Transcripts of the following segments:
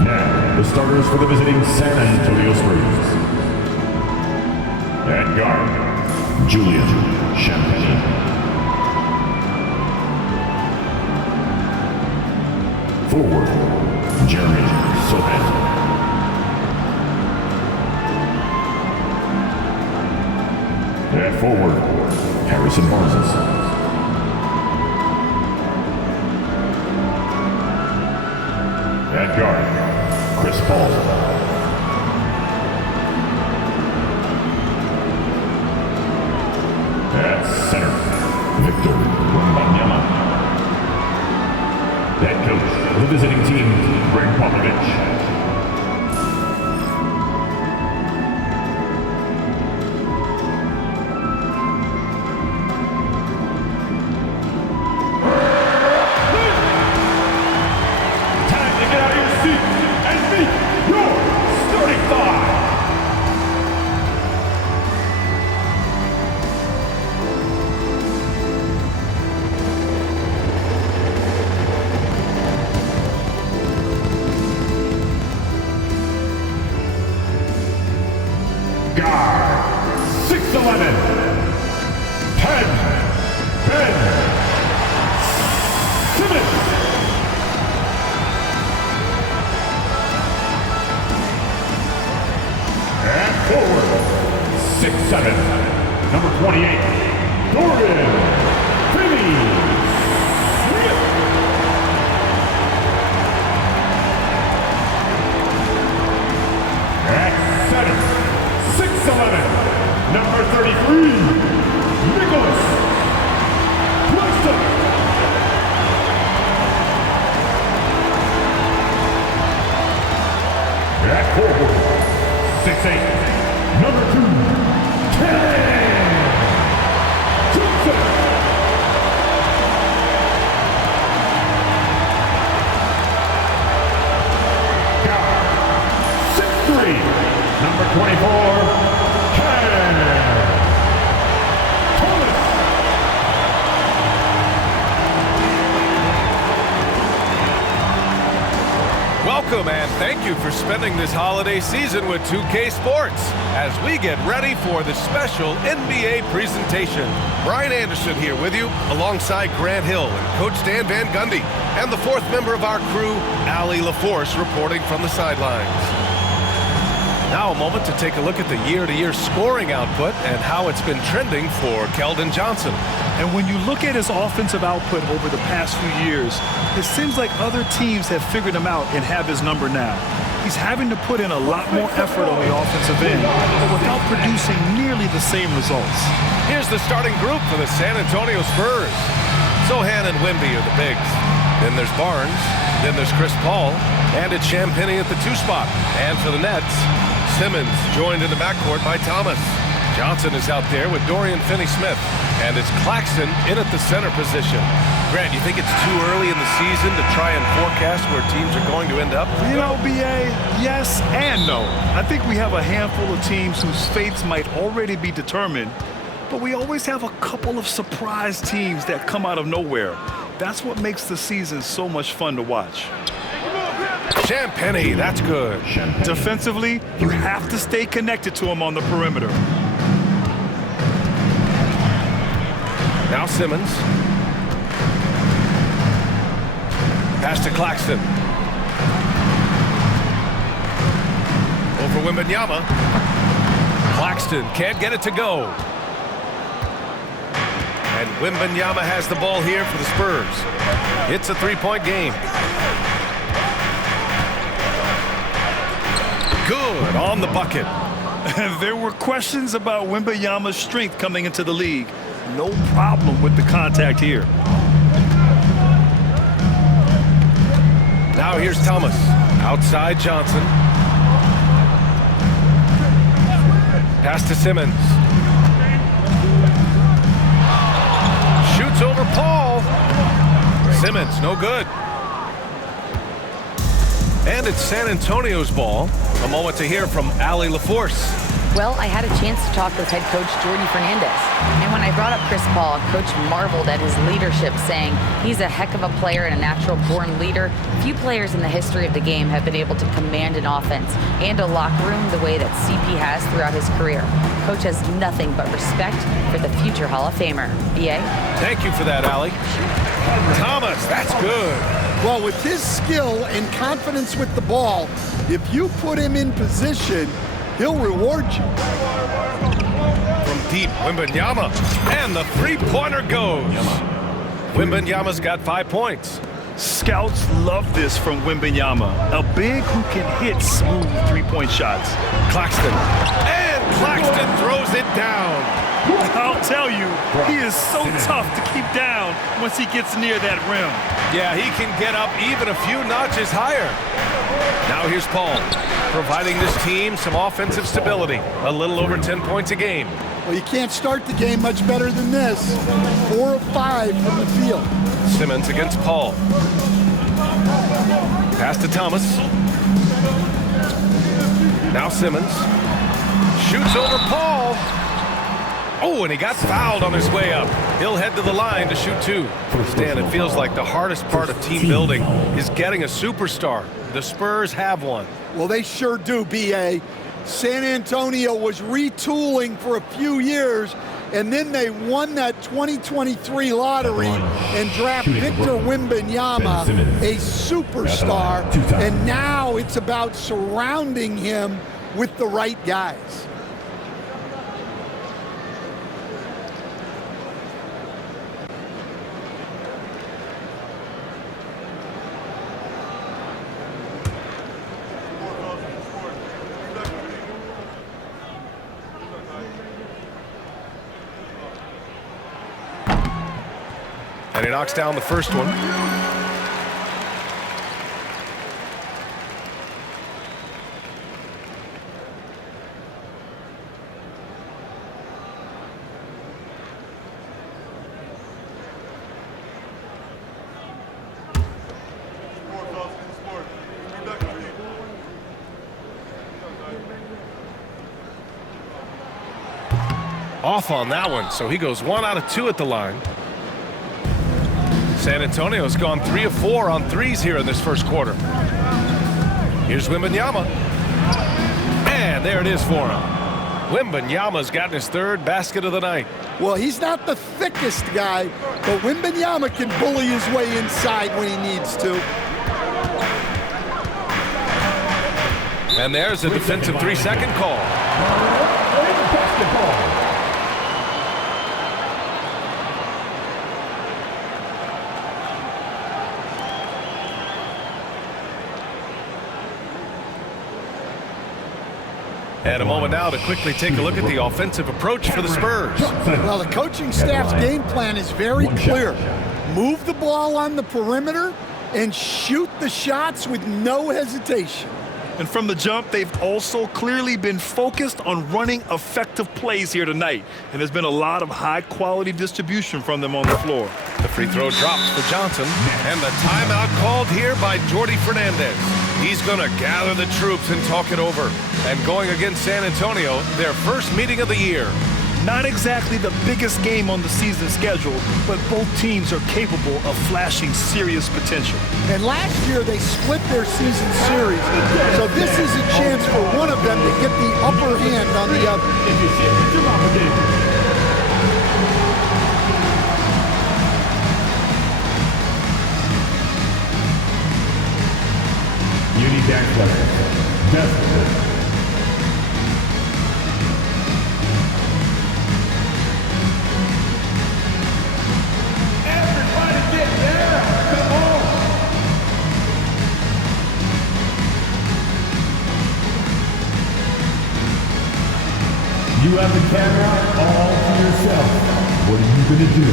Now, the starters for the visiting San Antonio Spurs. At guard, Julian Champagne. Forward, Jeremy Sohan. At forward, Harrison Barnes. At guard, Chris Paul. At center, Victor Wembanyama. Head coach of the visiting team, Greg Popovich. Guard, 6'11", 10, Ben Simmons. And forward, 6'7", number 28, Dorian Finney-Smith. At center, 6'11", number 33, Nicholas Claxton. At forward, 6'8", number 2, Ken Johnson. Guard, 6'3", number 24, Welcome and thank you for spending this holiday season with 2K Sports as we get ready for the special NBA presentation. Brian Anderson here with you alongside Grant Hill and Coach Dan Van Gundy and the fourth member of our crew, Allie LaForce, reporting from the sidelines. Now a moment to take a look at the year-to-year scoring output and how it's been trending for Keldon Johnson. And when you look at his offensive output over the past few years, it seems like other teams have figured him out and have his number now. He's having to put in a lot more effort on the offensive end, but without producing nearly the same results. Here's the starting group for the San Antonio Spurs. Sohan and Wemby are the bigs. Then there's Barnes, then there's Chris Paul, and it's Champagnie at the 2 spot. And for the Nets, Simmons joined in the backcourt by Thomas. Johnson is out there with Dorian Finney-Smith, and it's Claxton in at the center position. Grant, you think it's too early in the season to try and forecast where teams are going to end up? You know, B.A., yes and no. I think we have a handful of teams whose fates might already be determined, but we always have a couple of surprise teams that come out of nowhere. That's what makes the season so much fun to watch. Champagnie, that's good. Defensively, you have to stay connected to him on the perimeter. Now Simmons. Pass to Claxton. Over Wembanyama. Claxton can't get it to go. And Wembanyama has the ball here for the Spurs. It's a three-point game. Good on the bucket. There were questions about Wembanyama's strength coming into the league. No problem with the contact here. Now here's Thomas. Outside Johnson. Pass to Simmons. Shoots over Paul. Simmons, no good. And it's San Antonio's ball. A moment to hear from Allie LaForce. Well, I had a chance to talk with head coach Jordy Fernandez. And when I brought up Chris Paul, Coach marveled at his leadership, saying he's a heck of a player and a natural-born leader. Few players in the history of the game have been able to command an offense and a locker room the way that CP has throughout his career. Coach has nothing but respect for the future Hall of Famer. B.A.? Thank you for that, Allie. Thomas, that's good. Well, with his skill and confidence with the ball, if you put him in position, he'll reward you. From deep, Wembanyama. And the three-pointer goes. Wembanyama's got 5 points. Scouts love this from Wembanyama, a big who can hit smooth three-point shots. Claxton. And Claxton throws it down. I'll tell you, he is so tough to keep down once he gets near that rim. Yeah, he can get up even a few notches higher. Now here's Paul, providing this team some offensive stability. A little over 10 points a game. Well, you can't start the game much better than this. 4 of 5 from the field. Simmons against Paul. Pass to Thomas. Now Simmons. Shoots over Paul. Oh, and he got fouled on his way up. He'll head to the line to shoot 2. Stan, it feels like the hardest part of team building is getting a superstar. The Spurs have one. Well, they sure do, B.A. San Antonio was retooling for a few years, and then they won that 2023 lottery and draft Victor Wembanyama, a superstar, and now it's about surrounding him with the right guys. And he knocks down the first one. Off on that one, so he goes 1 out of 2 at the line. San Antonio's gone 3 of 4 on threes here in this first quarter. Here's Wembanyama. And there it is for him. Wembanyama's gotten his 3rd basket of the night. Well, he's not the thickest guy, but Wembanyama can bully his way inside when he needs to. And there's a defensive 3-second call. And a moment now to quickly take a look at the offensive approach for the Spurs. Well, the coaching staff's game plan is very clear. Move the ball on the perimeter and shoot the shots with no hesitation. And from the jump, they've also clearly been focused on running effective plays here tonight. And there's been a lot of high-quality distribution from them on the floor. The free throw drops for Johnson. And the timeout called here by Jordy Fernandez. He's going to gather the troops and talk it over. And going against San Antonio, their first meeting of the year. Not exactly the biggest game on the season schedule, but both teams are capable of flashing serious potential. And last year they split their season series, so this is a chance for one of them to get the upper hand on the other. If you see it, it's your opportunity. seconds. Destin. You have the camera all to yourself. What are you going to do?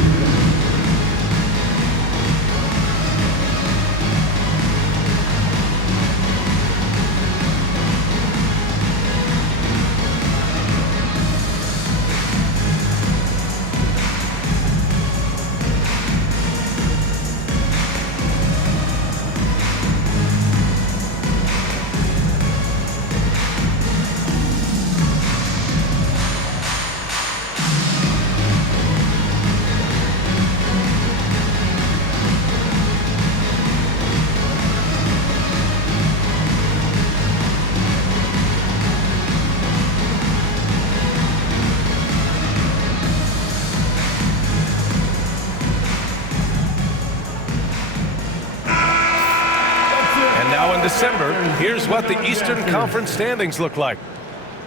December, here's what the Eastern Conference standings look like.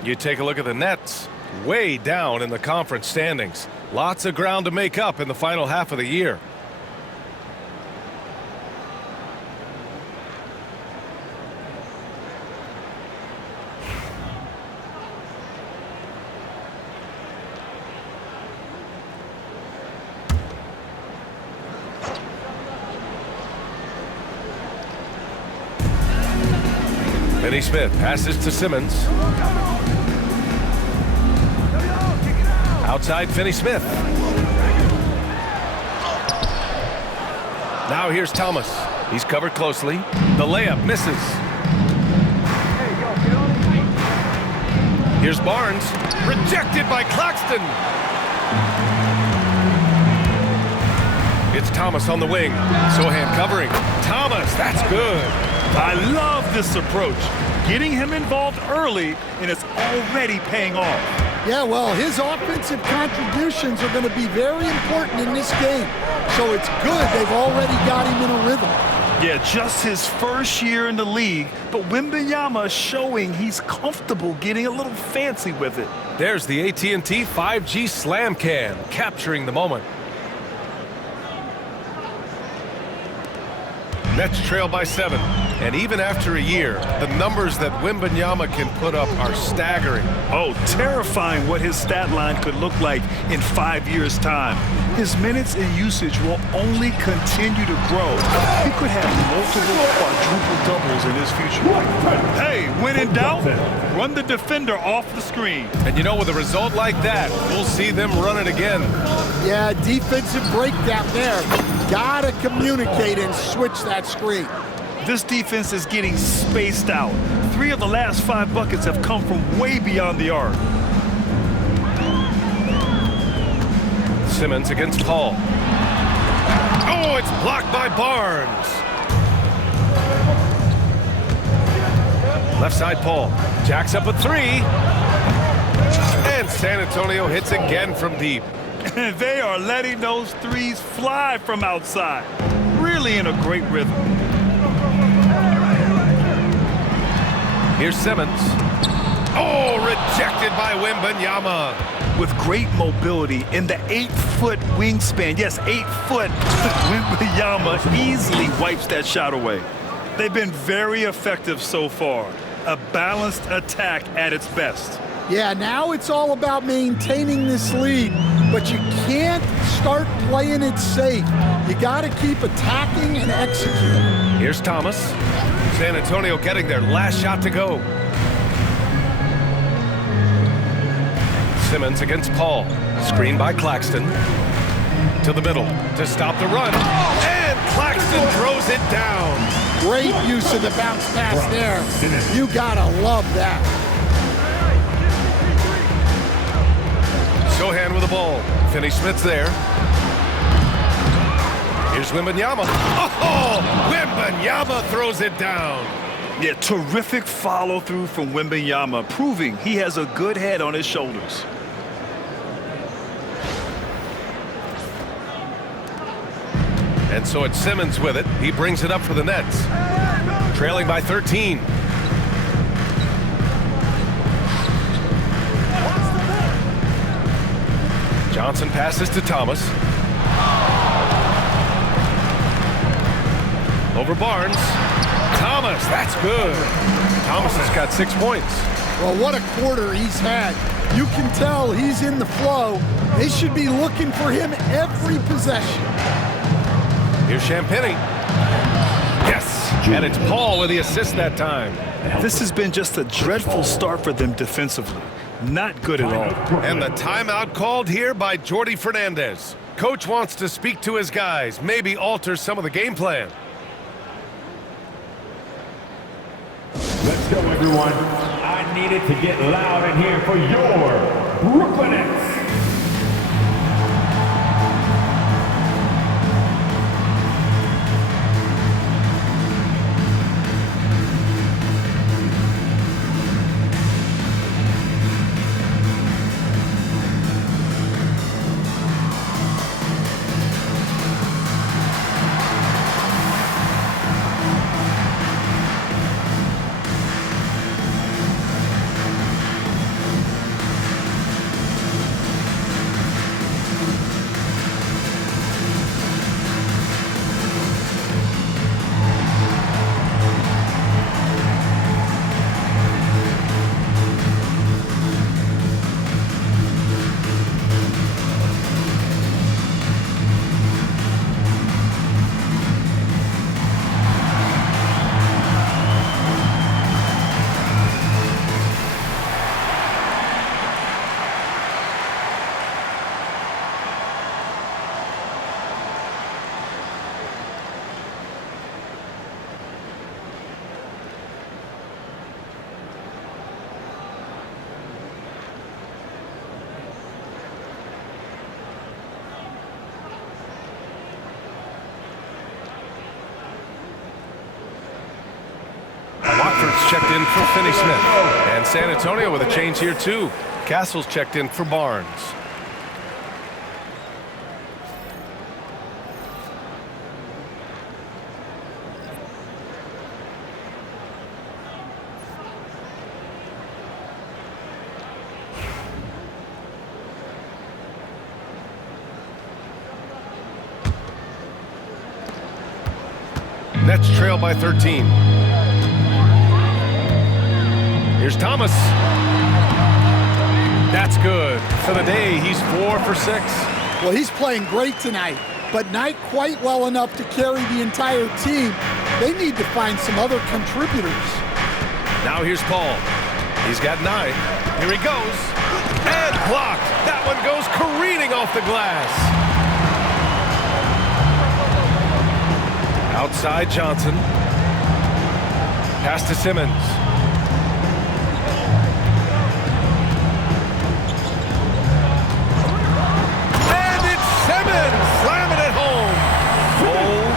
You take a look at the Nets, way down in the conference standings. Lots of ground to make up in the final half of the year. Finney Smith passes to Simmons. Outside Finney Smith. Now here's Thomas. He's covered closely. The layup misses. Here's Barnes. Rejected by Claxton. It's Thomas on the wing. Sohan covering. Thomas, that's good. I love this approach. Getting him involved early, and it's already paying off. Yeah, well, his offensive contributions are going to be very important in this game. So it's good they've already got him in a rhythm. Yeah, just his first year in the league, but Wembanyama is showing he's comfortable getting a little fancy with it. There's the AT&T 5G Slam Can, capturing the moment. Nets trail by 7, and even after a year, the numbers that Wembanyama can put up are staggering. Oh, terrifying what his stat line could look like in 5 years' time. His minutes and usage will only continue to grow. He could have multiple quadruple doubles in his future. Hey, when in doubt, run the defender off the screen. And you know, with a result like that, we'll see them run it again. Yeah, defensive breakdown there. Gotta communicate and switch that screen. This defense is getting spaced out. 3 of the last 5 buckets have come from way beyond the arc. Simmons against Paul. Oh, it's blocked by Barnes. Left side Paul. Jacks up a 3. And San Antonio hits again from deep. And they are letting those threes fly from outside. Really in a great rhythm. Here's Simmons. Oh, rejected by Wembanyama. With great mobility in the 8-foot wingspan. Yes, 8 foot. Wembanyama easily wipes that shot away. They've been very effective so far. A balanced attack at its best. Yeah, now it's all about maintaining this lead, but you can't start playing it safe. You got to keep attacking and executing. Here's Thomas. San Antonio getting their last shot to go. Simmons against Paul. Screen by Claxton. To the middle to stop the run. And Claxton throws it down. Great use of the bounce pass there. You got to love that. Sohan with the ball. Finney Smith's there. Here's Wembanyama. Oh, Wembanyama throws it down. Yeah, terrific follow-through from Wembanyama, proving he has a good head on his shoulders. And so it's Simmons with it. He brings it up for the Nets. Trailing by 13. Johnson passes to Thomas. Over Barnes. Thomas, that's good. Thomas has got 6 points. Well, what a quarter he's had. You can tell he's in the flow. They should be looking for him every possession. Here's Champagny. Yes, and it's Paul with the assist that time. This has been just a dreadful start for them defensively. Not good at all. And the timeout called here by Jordy Fernandez. Coach wants to speak to his guys, maybe alter some of the game plan. Let's go, everyone. I need it to get loud in here for your Brooklyn Nets. Watford's checked in for Finney-Smith. And San Antonio with a change here, too. Castle's checked in for Barnes. Nets trail by 13. Here's Thomas. That's good. For the day, he's 4 for 6. Well, he's playing great tonight, but not quite well enough to carry the entire team. They need to find some other contributors. Now here's Paul. He's got 9. Here he goes. And blocked. That one goes careening off the glass. Outside Johnson. Pass to Simmons. And it's Simmons slamming it home. Oh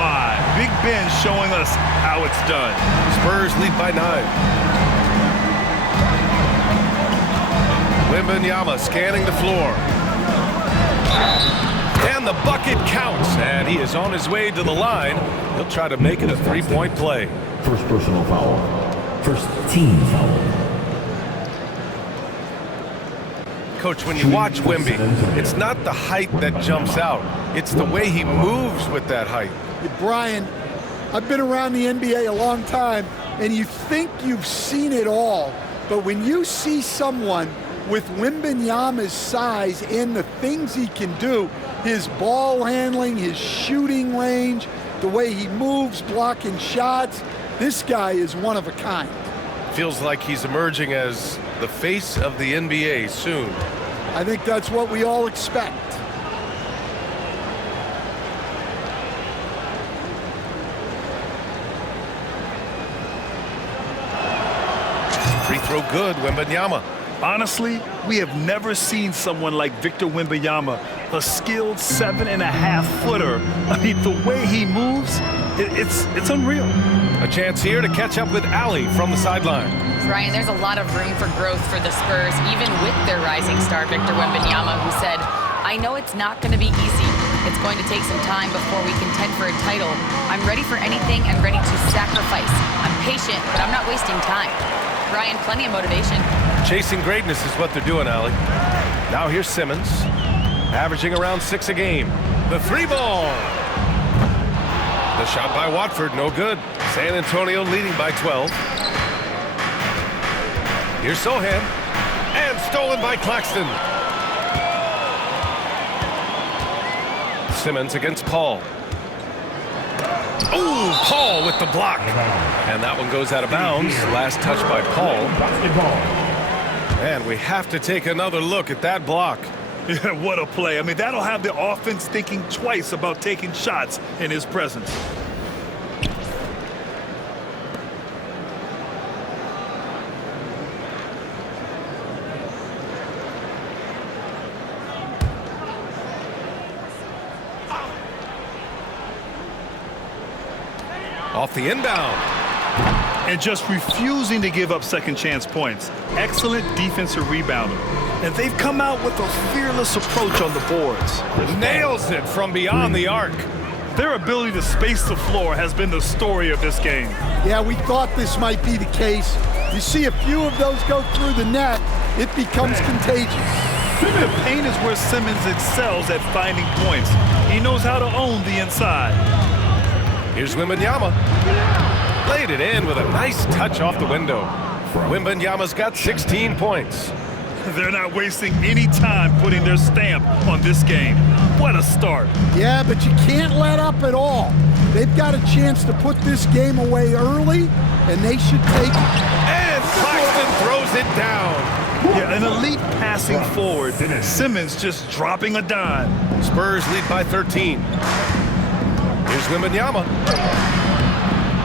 my. Big Ben showing us how it's done. Spurs lead by 9. Wembanyama scanning the floor. And the bucket counts, and he is on his way to the line. He'll try to make it a three-point play. First personal foul. First team foul. Coach, when you watch Wemby, it's not the height that jumps out. It's the way he moves with that height. Hey, Brian, I've been around the NBA a long time, and you think you've seen it all. But when you see someone with Wembanyama's size and the things he can do, his ball handling, his shooting range, the way he moves, blocking shots, this guy is one of a kind. Feels like he's emerging as the face of the NBA soon. I think that's what we all expect. Free throw good, Wembanyama. Honestly, we have never seen someone like Victor Wembanyama, a skilled 7.5-footer. I mean, the way he moves, it's unreal. A chance here to catch up with Allie from the sideline. Ryan, there's a lot of room for growth for the Spurs, even with their rising star, Victor Wembanyama, who said, "I know it's not going to be easy. It's going to take some time before we contend for a title. I'm ready for anything and ready to sacrifice. I'm patient, but I'm not wasting time." Ryan, plenty of motivation. Chasing greatness is what they're doing, Allie. Now here's Simmons. averaging around 6 a game. The 3-ball. The shot by Watford, no good. San Antonio leading by 12. Here's Sohan. And stolen by Claxton. Simmons against Paul. Ooh, Paul with the block. And that one goes out of bounds. Last touch by Paul. And we have to take another look at that block. Yeah, what a play. I mean, that'll have the offense thinking twice about taking shots in his presence. Off the inbound. And just refusing to give up second chance points. Excellent defensive rebounder. And they've come out with a fearless approach on the boards. Nails it from beyond the arc. Their ability to space the floor has been the story of this game. Yeah, we thought this might be the case. You see a few of those go through the net, it becomes contagious. The paint is where Simmons excels at finding points. He knows how to own the inside. Here's Wembanyama. Laid it in with a nice touch off the window. Wembanyama's got 16 points. They're not wasting any time putting their stamp on this game. What a start. Yeah, but you can't let up at all. They've got a chance to put this game away early, and they should take it. And Claxton throws it down. Yeah, an elite passing forward. Simmons just dropping a dime. Spurs lead by 13. Here's Wembanyama.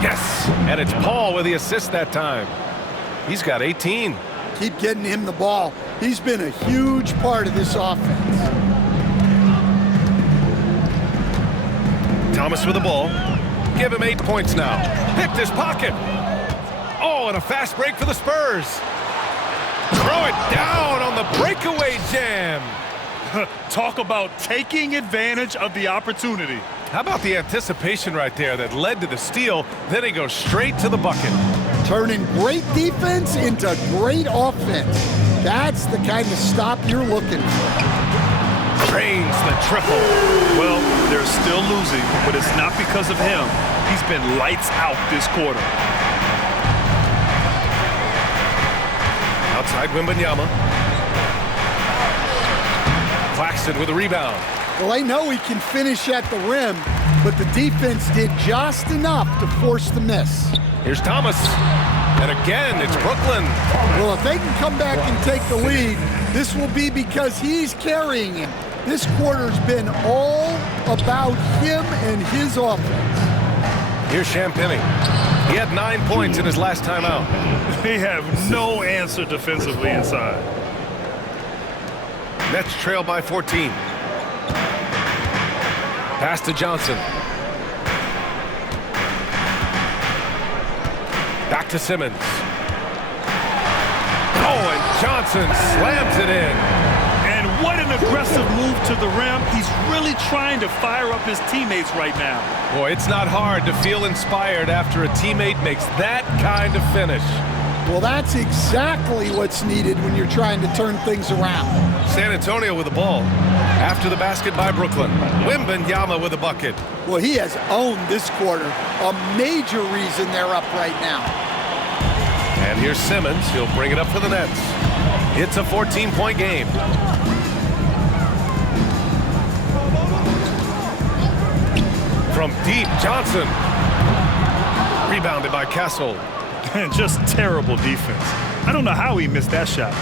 Yes, and it's Paul with the assist that time. He's got 18. Keep getting him the ball. He's been a huge part of this offense. Thomas with the ball. Give him 8 points now. Picked his pocket. Oh, and a fast break for the Spurs. Throw it down on the breakaway jam. Talk about taking advantage of the opportunity. How about the anticipation right there that led to the steal? Then he goes straight to the bucket. Turning great defense into great offense. That's the kind of stop you're looking for. Drains the triple. Well, they're still losing, but it's not because of him. He's been lights out this quarter. Outside Wembanyama. Claxton with a rebound. Well, they know he can finish at the rim, but the defense did just enough to force the miss. Here's Thomas. And again, it's Brooklyn. Well, if they can come back and take the lead, this will be because he's carrying him. This quarter's been all about him and his offense. Here's Champagny. He had 9 points in his last time out. They have no answer defensively inside. Nets trail by 14. Pass to Johnson. Back to Simmons. Oh, and Johnson slams it in. And what an aggressive move to the rim. He's really trying to fire up his teammates right now. Boy, it's not hard to feel inspired after a teammate makes that kind of finish. Well, that's exactly what's needed when you're trying to turn things around. San Antonio with the ball. After the basket by Brooklyn. Wembanyama with a bucket. Well, he has owned this quarter. A major reason they're up right now. And here's Simmons. He'll bring it up for the Nets. It's a 14-point game. From deep, Johnson. Rebounded by Castle. And just terrible defense. I don't know how he missed that shot.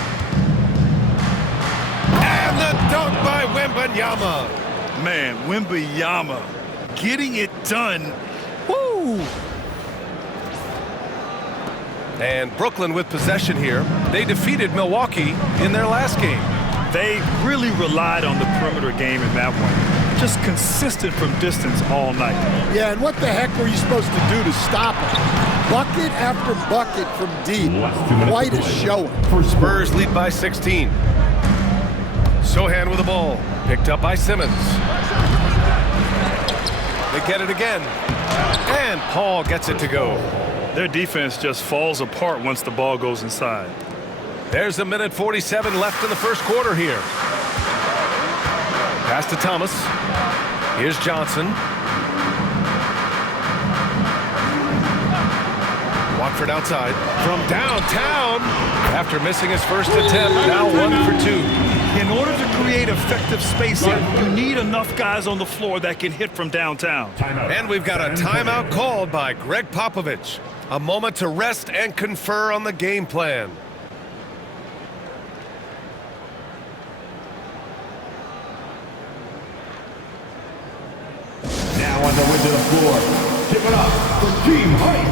And the dunk by Wembanyama. Man, Wembanyama getting it done. Woo! And Brooklyn with possession here. They defeated Milwaukee in their last game. They really relied on the perimeter game in that one. Just consistent from distance all night. Yeah, and what the heck were you supposed to do to stop him? Bucket after bucket from deep. Quite a showing. Spurs lead by 16. Sohan with the ball. Picked up by Simmons. They get it again. And Paul gets it to go. Their defense just falls apart once the ball goes inside. There's a minute 47 left in the first quarter here. Pass to Thomas. Here's Johnson. Watford outside. From downtown. After missing his first attempt, now 1 for 2. In order to create effective spacing, you need enough guys on the floor that can hit from downtown. And we've got a timeout called by Greg Popovich. A moment to rest and confer on the game plan. Now on the way to the floor. Give it up for Team Hype.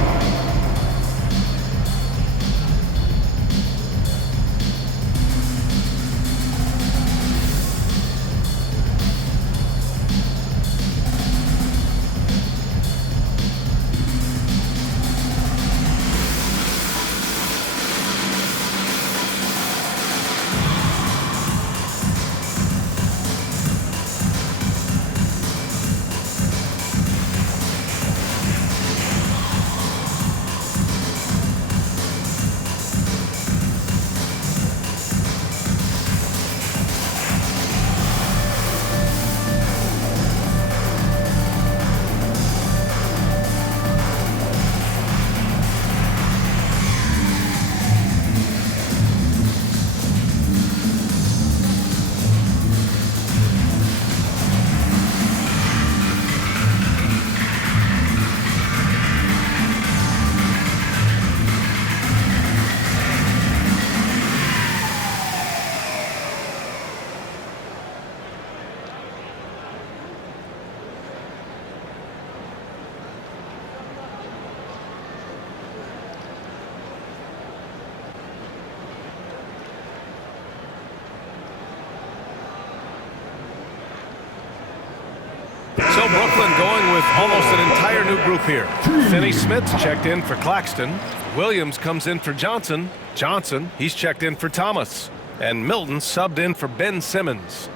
So Brooklyn going with almost an entire new group here. Finney Smith's checked in for Claxton. Williams comes in for Johnson. Johnson, he's checked in for Thomas. And Milton subbed in for Ben Simmons.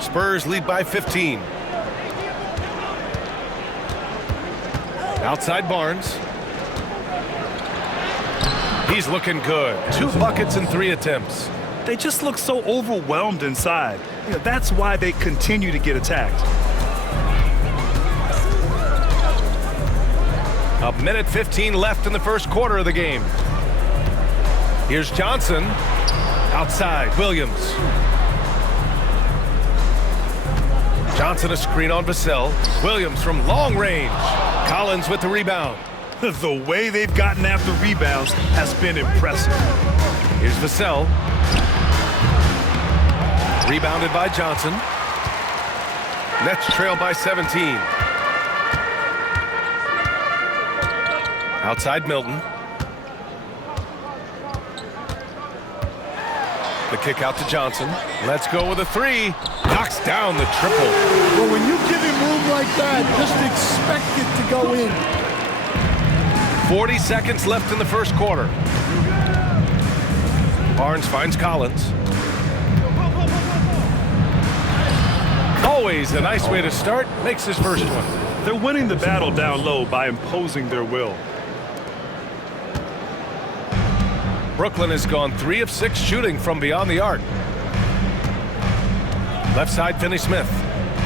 Spurs lead by 15. Outside Barnes. He's looking good. 2 buckets in 3 attempts. They just look so overwhelmed inside. That's why they continue to get attacked. A minute 15 left in the first quarter of the game. Here's Johnson. Outside, Williams. Johnson a screen on Vassell. Williams from long range. Collins with the rebound. The way they've gotten after rebounds has been impressive. Here's Vassell. Rebounded by Johnson. Nets trail by 17. Outside Milton. The kick out to Johnson. Let's go with a 3. Knocks down the triple. Well, when you give him room like that, just expect it to go in. 40 seconds left in the first quarter. Barnes finds Collins. Always a nice way to start. Makes his first one. They're winning the battle down low by imposing their will. Brooklyn has gone 3 of 6 shooting from beyond the arc. Left side, Finney Smith.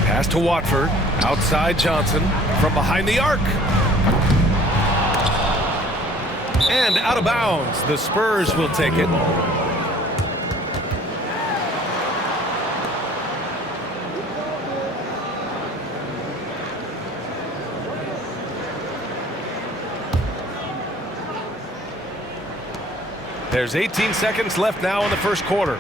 Pass to Watford. Outside Johnson. From behind the arc. And out of bounds. The Spurs will take it. There's 18 seconds left now in the first quarter.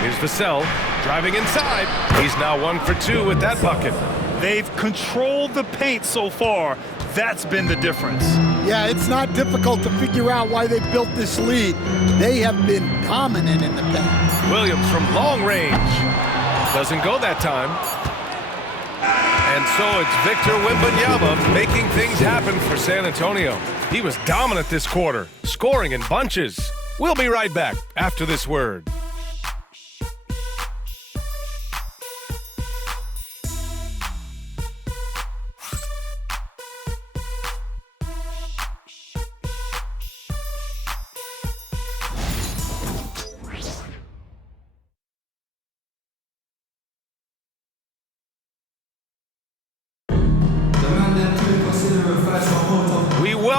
Here's Vassell driving inside. He's now 1 for 2 with that bucket. They've controlled the paint so far. That's been the difference. Yeah, it's not difficult to figure out why they built this lead. They have been dominant in the paint. Williams from long range. Doesn't go that time. And so it's Victor Wembanyama making things happen for San Antonio. He was dominant this quarter, scoring in bunches. We'll be right back after this word.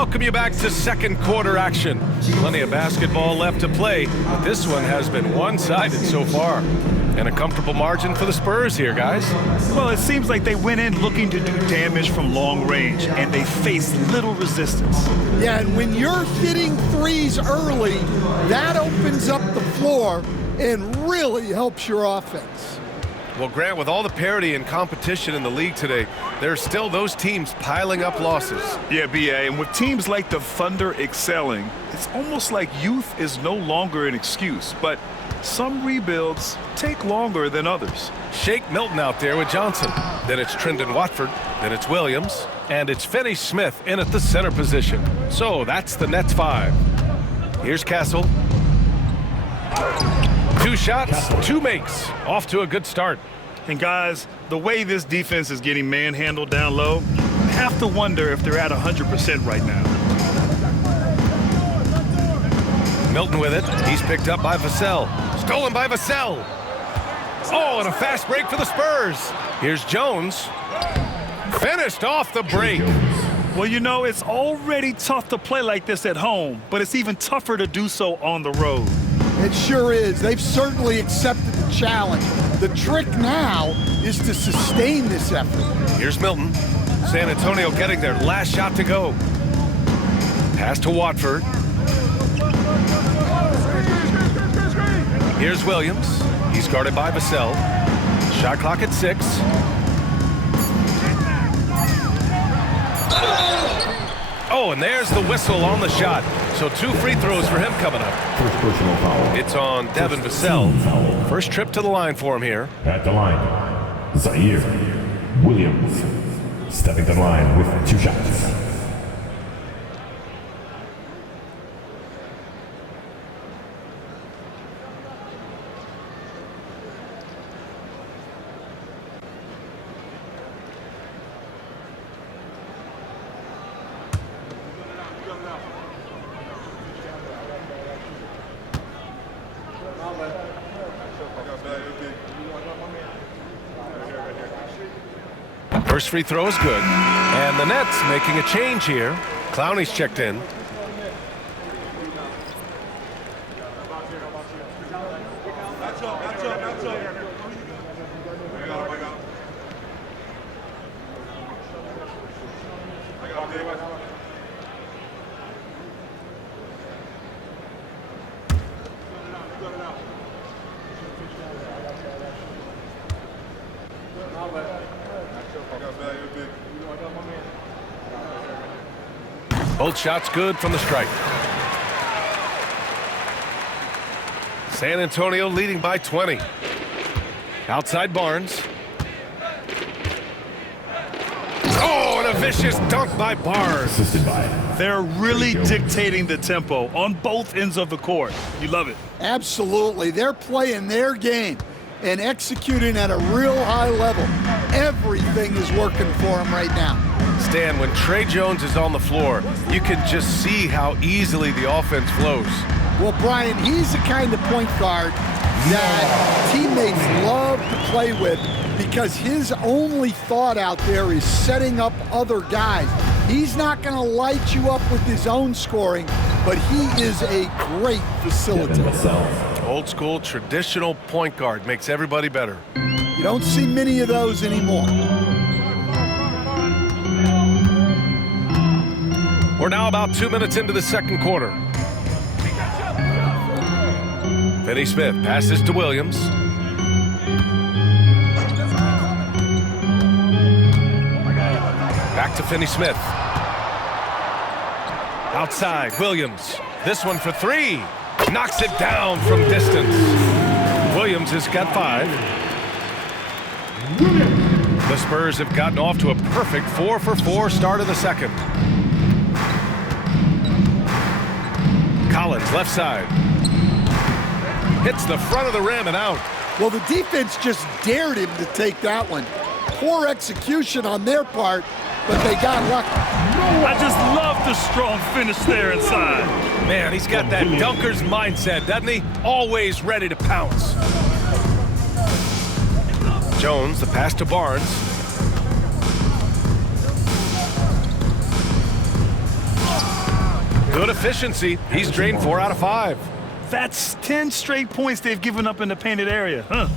welcome you back to second quarter action. Plenty of basketball left to play, but this one has been one-sided so far. And a comfortable margin for the Spurs here, guys. Well, it seems like they went in looking to do damage from long range, and they faced little resistance. Yeah, and when you're hitting threes early, that opens up the floor and really helps your offense. Well, Grant, with all the parity and competition in the league today, there's still those teams piling up losses. Yeah, B.A., and with teams like the Thunder excelling, it's almost like youth is no longer an excuse, but some rebuilds take longer than others. Shake Milton out there with Johnson. Then it's Trendon Watford. Then it's Williams. And it's Finney Smith in at the center position. So that's the Nets 5. Here's Castle. 2 shots, 2 makes. Off to a good start. And guys, the way this defense is getting manhandled down low, I have to wonder if they're at 100% right now. Milton with it. He's picked up by Vassell. Stolen by Vassell. Oh, and a fast break for the Spurs. Here's Jones. Finished off the break. Well, you know, it's already tough to play like this at home, but it's even tougher to do so on the road. It sure is. They've certainly accepted the challenge. The trick now is to sustain this effort. Here's Milton. San Antonio getting their last shot to go. Pass to Watford. Here's Williams. He's guarded by Vassell. Shot clock at 6. Oh, and there's the whistle on the shot. So 2 free throws for him coming up. First personal foul. It's on Devin Vassell. First trip to the line for him here. At the line, Zaire Williams stepping to the line with 2 shots. First free throw is good. And the Nets making a change here. Clowney's checked in. Both shots good from the stripe. San Antonio leading by 20. Outside Barnes. Oh, and a vicious dunk by Barnes. Assisted by. They're really dictating the tempo on both ends of the court. You love it. Absolutely. They're playing their game and executing at a real high level. Everything is working for them right now. Stan, when Trey Jones is on the floor, you can just see how easily the offense flows. Well, Brian, he's the kind of point guard that teammates love to play with because his only thought out there is setting up other guys. He's not going to light you up with his own scoring, but he is a great facilitator. Old school, traditional point guard makes everybody better. You don't see many of those anymore. We're now about 2 minutes into the second quarter. Finney Smith passes to Williams. Back to Finney Smith. Outside, Williams. This one for 3. Knocks it down from distance. Williams has got 5. The Spurs have gotten off to a perfect 4-for-4 start of the second. Collins, left side. Hits the front of the rim and out. Well, the defense just dared him to take that one. Poor execution on their part, but they got lucky. I just love the strong finish there inside. Man, he's got that dunker's mindset, doesn't he? Always ready to pounce. Jones, the pass to Barnes. Good efficiency. He's drained 4 out of 5. That's 10 straight points they've given up in the painted area. Huh.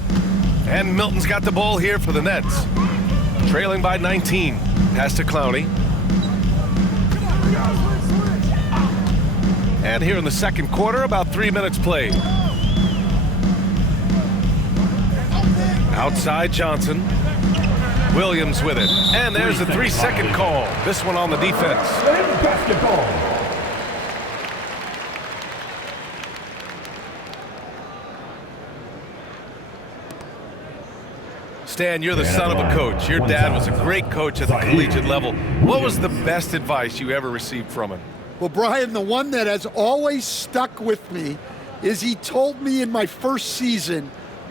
And Milton's got the ball here for the Nets. Trailing by 19. Pass to Clowney. And here in the second quarter, about 3 minutes played. Outside Johnson. Williams with it. And there's a 3-second call. This one on the defense. Basketball. Stan, you're the son of a coach. Your dad was a great coach at the collegiate level. What was the best advice you ever received from him? Well, Brian, the one that has always stuck with me is he told me in my first season,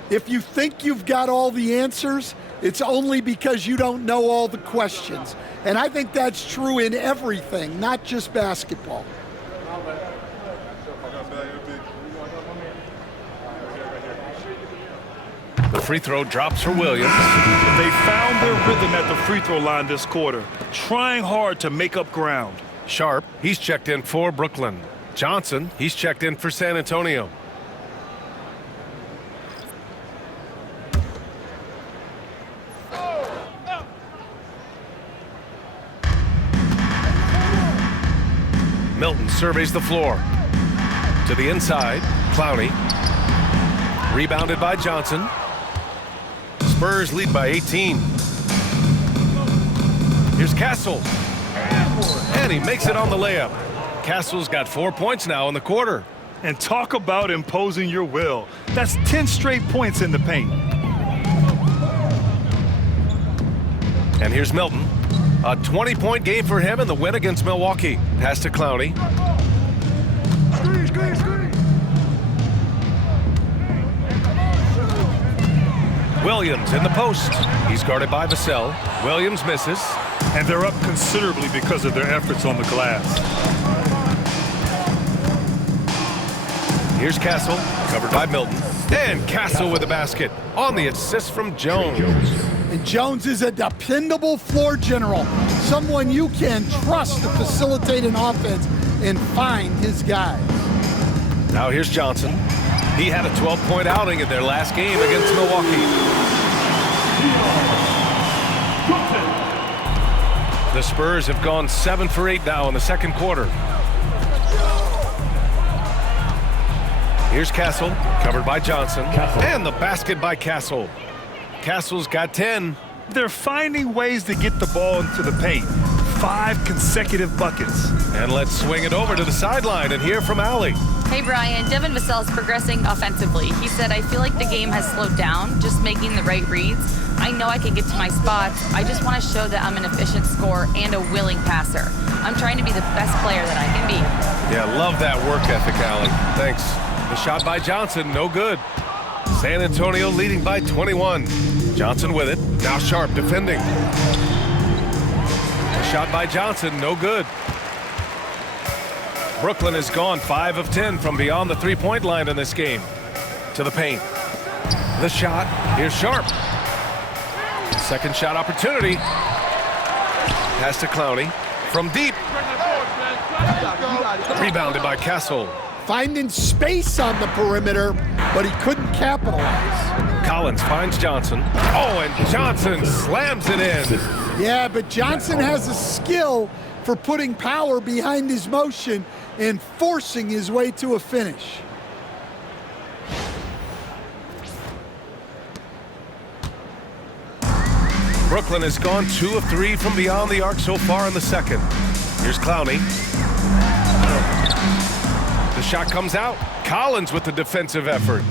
if you think you've got all the answers, it's only because you don't know all the questions. And I think that's true in everything, not just basketball. The free throw drops for Williams. They found their rhythm at the free throw line this quarter, trying hard to make up ground. Sharp, he's checked in for Brooklyn. Johnson, he's checked in for San Antonio. Milton surveys the floor. To the inside, Clowney. Rebounded by Johnson. Spurs lead by 18. Here's Castle. And he makes it on the layup. Castle's got 4 points now in the quarter. And talk about imposing your will. That's 10 straight points in the paint. And here's Milton. A 20-point game for him in the win against Milwaukee. Pass to Clowney. Williams in the post. He's guarded by Vassell. Williams misses. And they're up considerably because of their efforts on the glass. Here's Castle, covered by Milton. And Castle with the basket on the assist from Jones. And Jones is a dependable floor general, someone you can trust to facilitate an offense and find his guys. Now here's Johnson. He had a 12-point outing in their last game against Milwaukee. The Spurs have gone 7 for 8 now in the second quarter. Here's Castle, covered by Johnson. And the basket by Castle. Castle's got 10. They're finding ways to get the ball into the paint. 5 consecutive buckets. And let's swing it over to the sideline and hear from Allie. Hey, Brian, Devin Vassell's progressing offensively. He said, I feel like the game has slowed down, just making the right reads. I know I can get to my spots. I just want to show that I'm an efficient scorer and a willing passer. I'm trying to be the best player that I can be. Yeah, love that work ethic, Allie. Thanks. The shot by Johnson, no good. San Antonio leading by 21. Johnson with it. Now Sharp defending. The shot by Johnson, no good. Brooklyn has gone 5 of 10 from beyond the three-point line in this game. To the paint. The shot. Here's Sharp. Second shot opportunity. Pass to Clowney. From deep. Rebounded by Castle. Finding space on the perimeter, but he couldn't capitalize. Collins finds Johnson. Oh, and Johnson slams it in. Yeah, but Johnson has a skill for putting power behind his motion and forcing his way to a finish. Brooklyn has gone 2 of 3 from beyond the arc so far in the second. Here's Clowney. The shot comes out. Collins with the defensive effort.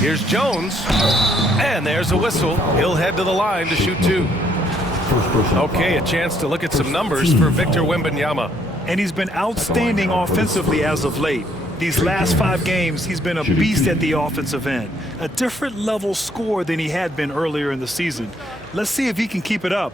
Here's Jones. And there's a whistle. He'll head to the line to shoot 2. Okay, a chance to look at some numbers for Victor Wembanyama. And he's been outstanding offensively as of late. These last 5 games, he's been a beast at the offensive end. A different level score than he had been earlier in the season. Let's see if he can keep it up.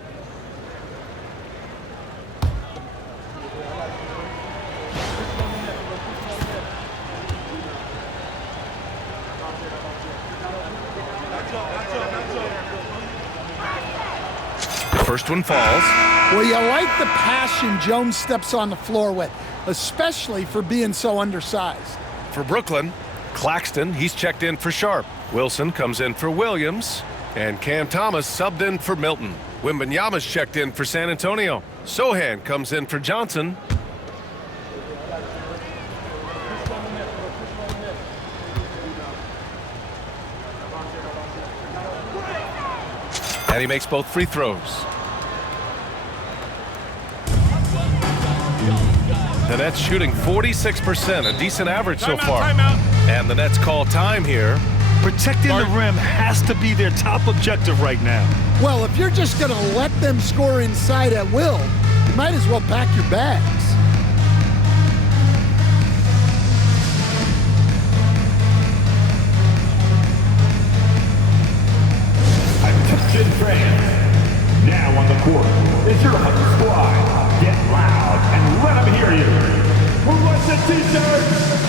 First one falls. Well, you like the passion Jones steps on the floor with, especially for being so undersized. For Brooklyn, Claxton, he's checked in for Sharp. Wilson comes in for Williams. And Cam Thomas subbed in for Milton. Wembanyama's checked in for San Antonio. Sohan comes in for Johnson. And he makes both free throws. The Nets shooting 46%, a decent average so far. And the Nets call time here. Protecting the rim has to be their top objective right now. Well, if you're just going to let them score inside at will, you might as well pack your bags. Attention fans. Now on the court is your Hunt Squad. Get loud and let them hear you. Who wants a t-shirt?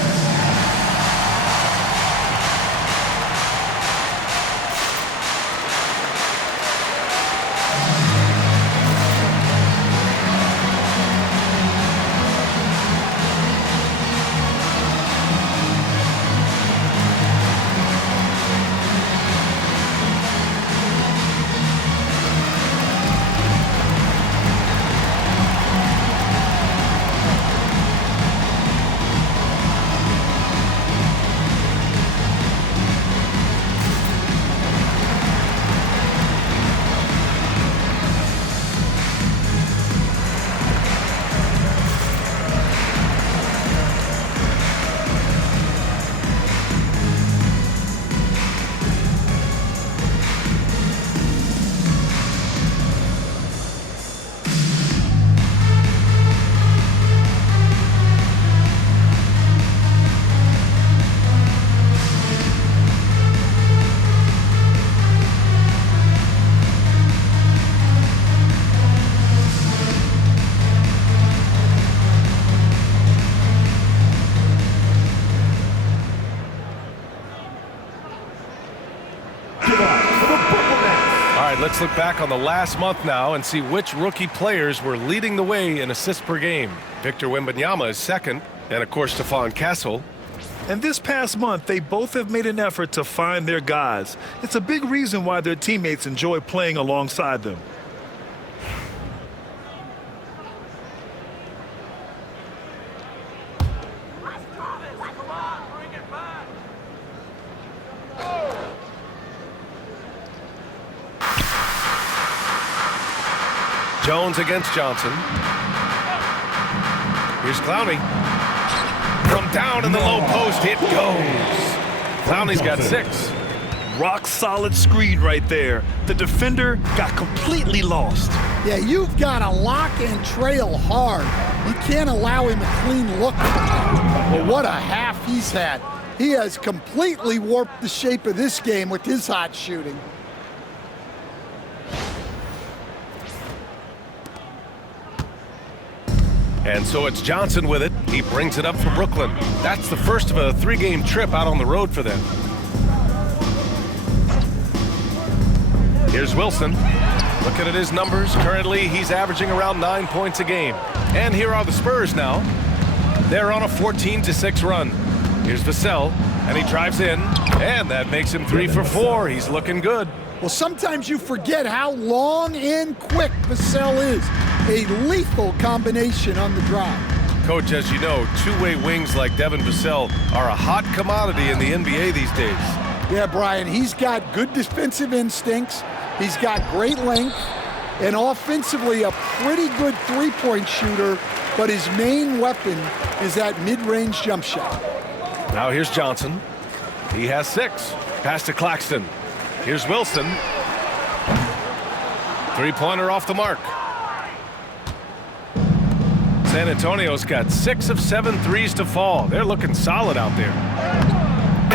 Let's look back on the last month now and see which rookie players were leading the way in assists per game. Victor Wembanyama is second, and of course Stephon Castle. And this past month, they both have made an effort to find their guys. It's a big reason why their teammates enjoy playing alongside them. Jones against Johnson. Here's Clowney. From down in the low post, it goes. Clowney's got 6. Rock solid screen right there. The defender got completely lost. Yeah, you've got to lock and trail hard. You can't allow him a clean look. Well, what a half he's had. He has completely warped the shape of this game with his hot shooting. And so it's Johnson with it. He brings it up for Brooklyn. That's the first of a 3-game trip out on the road for them. Here's Wilson. Looking at his numbers. Currently, he's averaging around 9 points a game. And here are the Spurs now. They're on a 14-6 run. Here's Vassell, and he drives in. And that makes him 3 for 4. He's looking good. Well, sometimes you forget how long and quick Vassell is. A lethal combination on the drive. Coach, as you know, two-way wings like Devin Vassell are a hot commodity in the NBA these days. Yeah, Brian, he's got good defensive instincts. He's got great length. And offensively, a pretty good three-point shooter. But his main weapon is that mid-range jump shot. Now here's Johnson. He has 6. Pass to Claxton. Here's Wilson. Three-pointer off the mark. San Antonio's got 6 of 7 threes to fall. They're looking solid out there.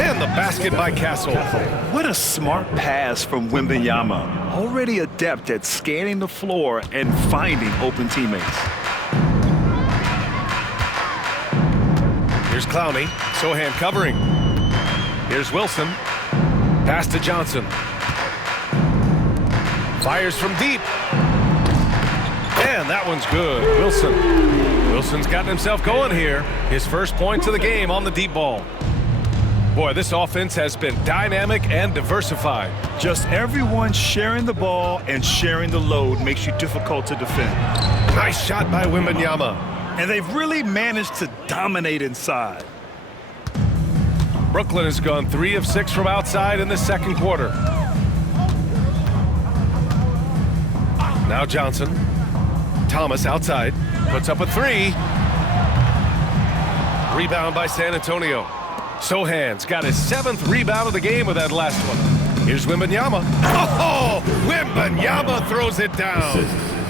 And the basket by Castle. What a smart pass from Wembanyama. Already adept at scanning the floor and finding open teammates. Here's Clowney. Sohan covering. Here's Wilson. Pass to Johnson. Fires from deep. one's good. Wilson's gotten himself going here. His first points of the game on the deep ball. Boy, this offense has been dynamic and diversified. Just everyone sharing the ball and sharing the load makes you difficult to defend. Nice shot by Wembanyama. And they've really managed to dominate inside. Brooklyn has gone 3 of 6 from outside in the second quarter. Now Johnson. Thomas outside. Puts up a 3. Rebound by San Antonio. Sohan's got his 7th rebound of the game with that last one. Here's Wembanyama. Oh, Wembanyama throws it down.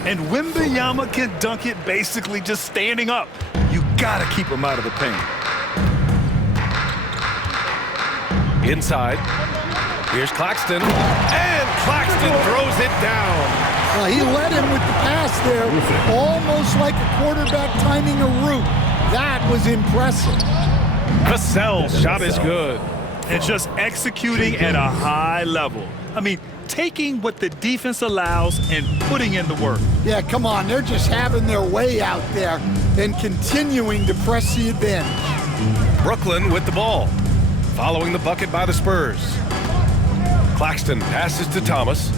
And Wembanyama can dunk it basically just standing up. You gotta keep him out of the paint. Inside. Here's Claxton. And Claxton throws it down. He led him with the pass there, almost like a quarterback timing a route. That was impressive. Cassell's shot is good. And just executing at a high level. I mean, taking what the defense allows and putting in the work. Yeah, come on. They're just having their way out there and continuing to press the advantage. Brooklyn with the ball. Following the bucket by the Spurs. Claxton passes to Thomas.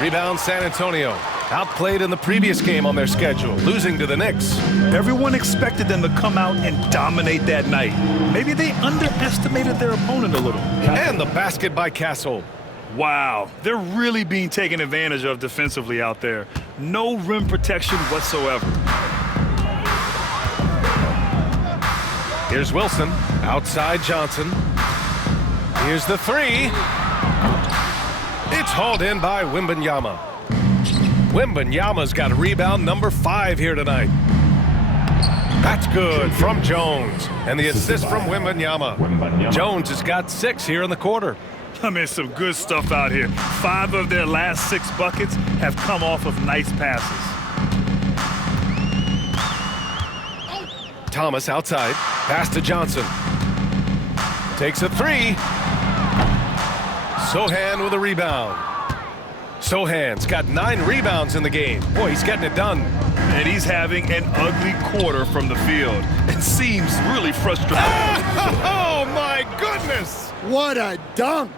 Rebound San Antonio. Outplayed in the previous game on their schedule, losing to the Knicks. Everyone expected them to come out and dominate that night. Maybe they underestimated their opponent a little. And the basket by Castle. Wow, they're really being taken advantage of defensively out there. No rim protection whatsoever. Here's Wilson, outside Johnson. Here's the 3. It's hauled in by Wembanyama. Wembanyama's got rebound number 5 here tonight. That's good from Jones. And the assist from Wembanyama. Jones has got 6 here in the quarter. I mean, some good stuff out here. 5 of their last 6 buckets have come off of nice passes. Thomas outside. Pass to Johnson. Takes a 3. Sohan with a rebound. Sohan's got 9 rebounds in the game. Boy, he's getting it done. And he's having an ugly quarter from the field. It seems really frustrating. Oh, my goodness! What a dunk!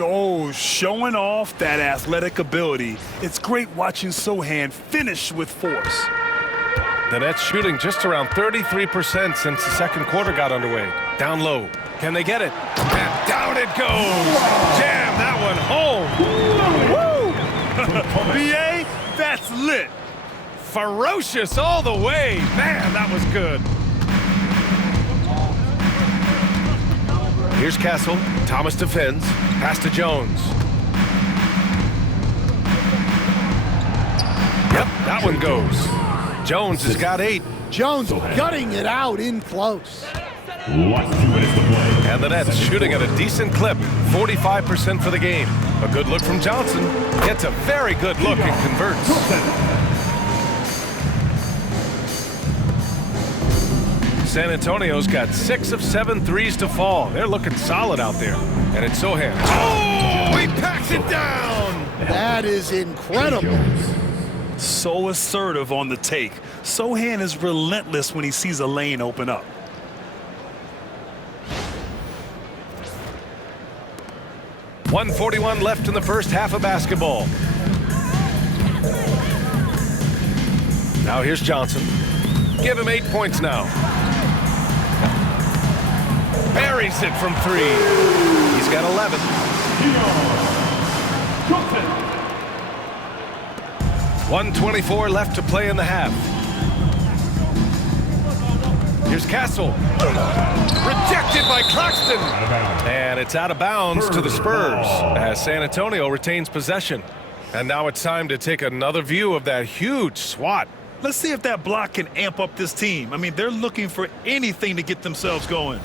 Oh, showing off that athletic ability. It's great watching Sohan finish with force. The Nets shooting just around 33% since the second quarter got underway. Down low. Can they get it? And down it goes. Jam that one home. Woo! BA, that's lit. Ferocious all the way. Man, that was good. Here's Castle. Thomas defends. Pass to Jones. Yep, that one goes. Jones has got 8. Jones gutting it out in close. Last 2 minutes to play. And the Nets shooting at a decent clip, 45% for the game. A good look from Johnson. Gets a very good look and converts. San Antonio's got 6 of 7 threes to fall. They're looking solid out there. And it's Sohan. Oh, he packs it down. That is incredible. So assertive on the take. Sohan is relentless when he sees a lane open up. .141 left in the first half of basketball. Now here's Johnson. Give him 8 points now. Buries it from 3. He's got 11. 1:24 left to play in the half. Here's Castle. Rejected by Claxton. And it's out of bounds to the Spurs as San Antonio retains possession. And now it's time to take another view of that huge swat. Let's see if that block can amp up this team. I mean, they're looking for anything to get themselves going.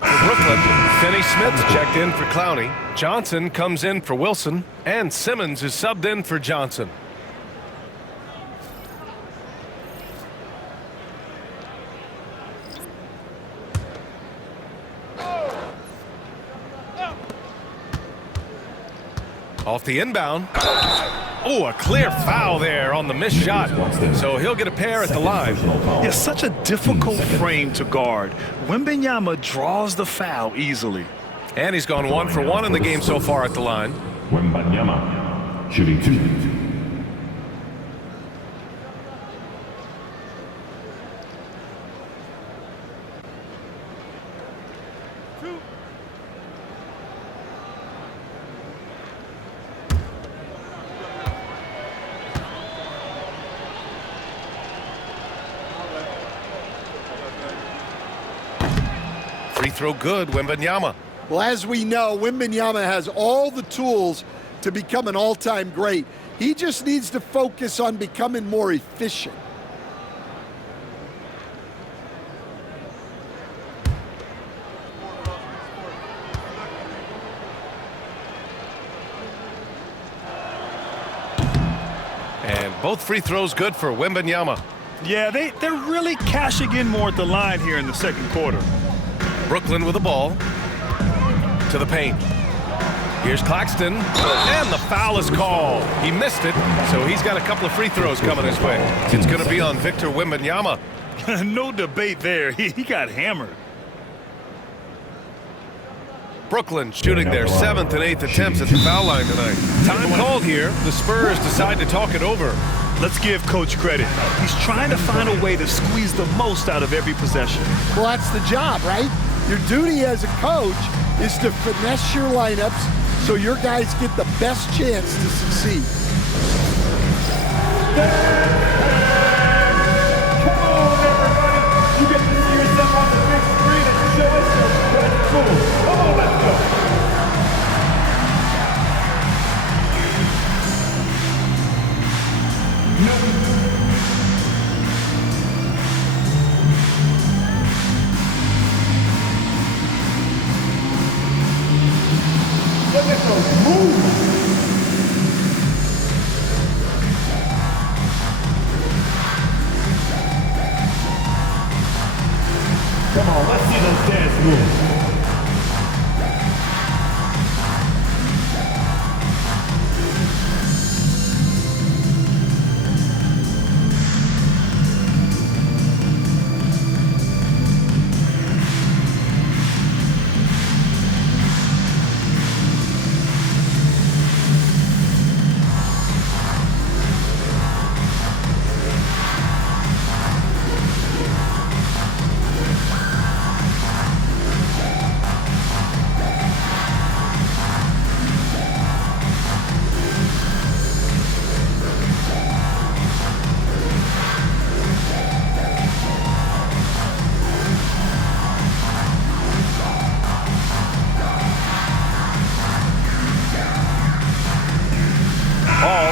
For Brooklyn, Finney Smith checked in for Clowney. Johnson comes in for Wilson. And Simmons is subbed in for Johnson. Off the inbound. Oh, a clear foul there on the missed shot. So he'll get a pair at the line. It's such a difficult frame to guard. Wembanyama draws the foul easily. And he's gone 1 for 1 in the game so far at the line. Wembanyama, shooting 2. Free throw good, Wembanyama. Well, as we know, Wembanyama has all the tools to become an all-time great. He just needs to focus on becoming more efficient. And both free throws good for Wembanyama. Yeah, they're really cashing in more at the line here in the second quarter. Brooklyn with the ball. To the paint. Here's Claxton. And the foul is called. He missed it, so he's got a couple of free throws coming his way. It's going to be on Victor Wembanyama. No debate there. He got hammered. Brooklyn shooting their 7th and 8th attempts at the foul line tonight. Time called here. The Spurs decide to talk it over. Let's give Coach credit. He's trying to find a way to squeeze the most out of every possession. Well, that's the job, right? Your duty as a coach is to finesse your lineups so your guys get the best chance to succeed. Come on, everybody. You get to see yourself on the big screen and show us your best tools. Come on, let's go. Look at those moves. Come on, let's see those dance moves.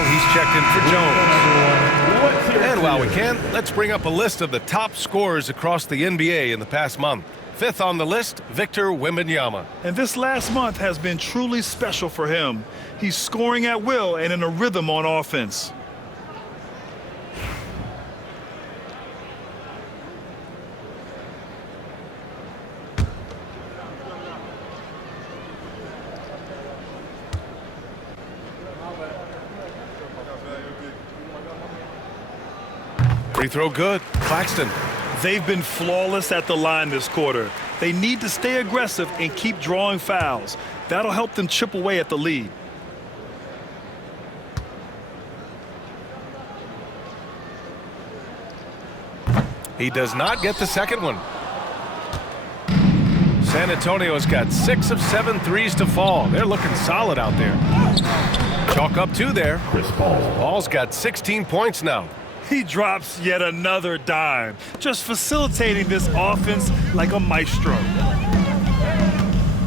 He's checked in for Jones. And while we can, let's bring up a list of the top scorers across the NBA in the past month. 5th on the list, Victor Wembanyama. And this last month has been truly special for him. He's scoring at will and in a rhythm on offense. Free throw good. Claxton. They've been flawless at the line this quarter. They need to stay aggressive and keep drawing fouls. That'll help them chip away at the lead. He does not get the second one. San Antonio's got 6 of 7 threes to fall. They're looking solid out there. Chalk up 2 there. Chris Paul. Paul's got 16 points now. He drops yet another dime, just facilitating this offense like a maestro.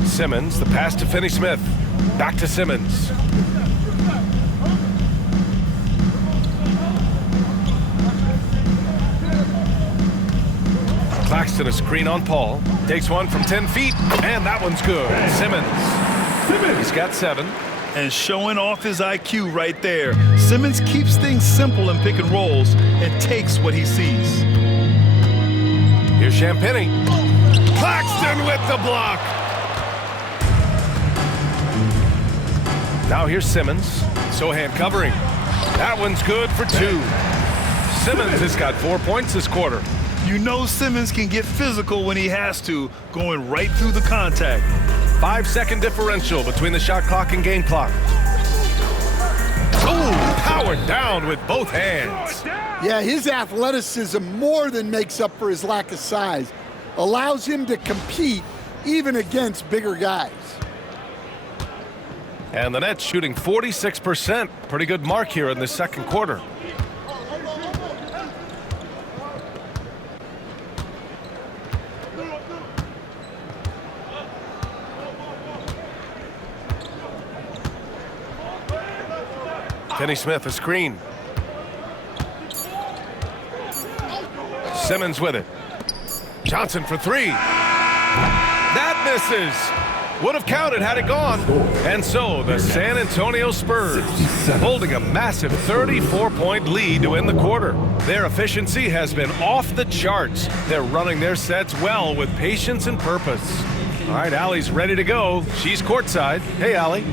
Simmons, the pass to Finney-Smith. Back to Simmons. Claxton a screen on Paul. Takes one from 10 feet, and that one's good. Simmons. He's got 7. And showing off his IQ right there. Simmons keeps things simple in pick and rolls and takes what he sees. Here's Champagny. Claxton with the block. Now here's Simmons. Sohan covering. That one's good for 2. Simmons has got 4 points this quarter. You know Simmons can get physical when he has to, going right through the contact. 5-second differential between the shot clock and game clock. Oh, powered down with both hands. Yeah, his athleticism more than makes up for his lack of size. Allows him to compete even against bigger guys. And the Nets shooting 46%. Pretty good mark here in the second quarter. Kenny Smith, a screen. Simmons with it. Johnson for 3. That misses. Would have counted had it gone. And so the San Antonio Spurs holding a massive 34-point lead to end the quarter. Their efficiency has been off the charts. They're running their sets well with patience and purpose. All right, Allie's ready to go. She's courtside. Hey, Allie.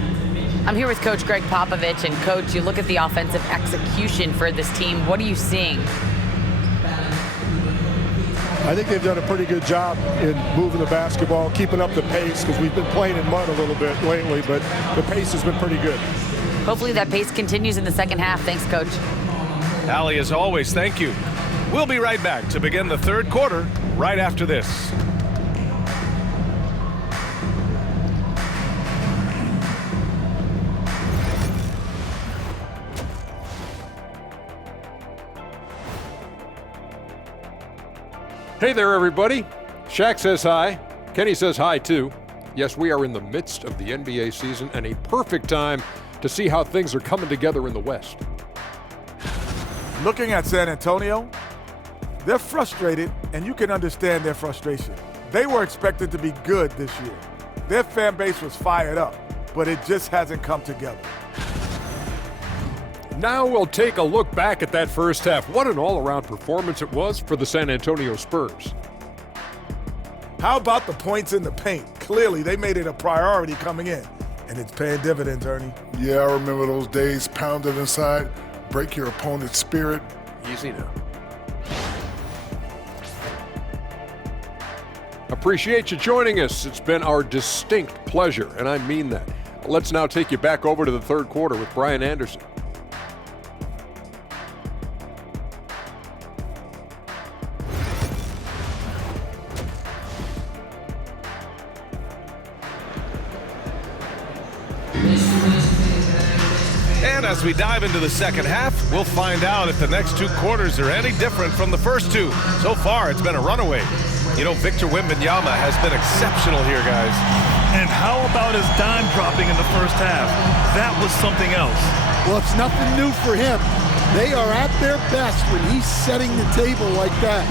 I'm here with Coach Greg Popovich. And, Coach, you look at the offensive execution for this team. What are you seeing? I think they've done a pretty good job in moving the basketball, keeping up the pace, because we've been playing in mud a little bit lately, but the pace has been pretty good. Hopefully that pace continues in the second half. Thanks, Coach. Allie, as always, thank you. We'll be right back to begin the third quarter right after this. Hey there, everybody. Shaq says hi. Kenny says hi, too. Yes, we are in the midst of the NBA season and a perfect time to see how things are coming together in the West. Looking at San Antonio, they're frustrated, and you can understand their frustration. They were expected to be good this year. Their fan base was fired up, but it just hasn't come together. Now we'll take a look back at that first half. What an all-around performance it was for the San Antonio Spurs. How about the points in the paint? Clearly, they made it a priority coming in, and it's paying dividends, Ernie. Yeah, I remember those days, pounded inside, break your opponent's spirit. Easy now. Appreciate you joining us. It's been our distinct pleasure, and I mean that. Let's now take you back over to the third quarter with Brian Anderson. And as we dive into the second half, we'll find out if the next 2 quarters are any different from the first 2. So far, it's been a runaway. You know, Victor Wembanyama has been exceptional here, guys. And how about his dime dropping in the first half? That was something else. Well, it's nothing new for him. They are at their best when he's setting the table like that.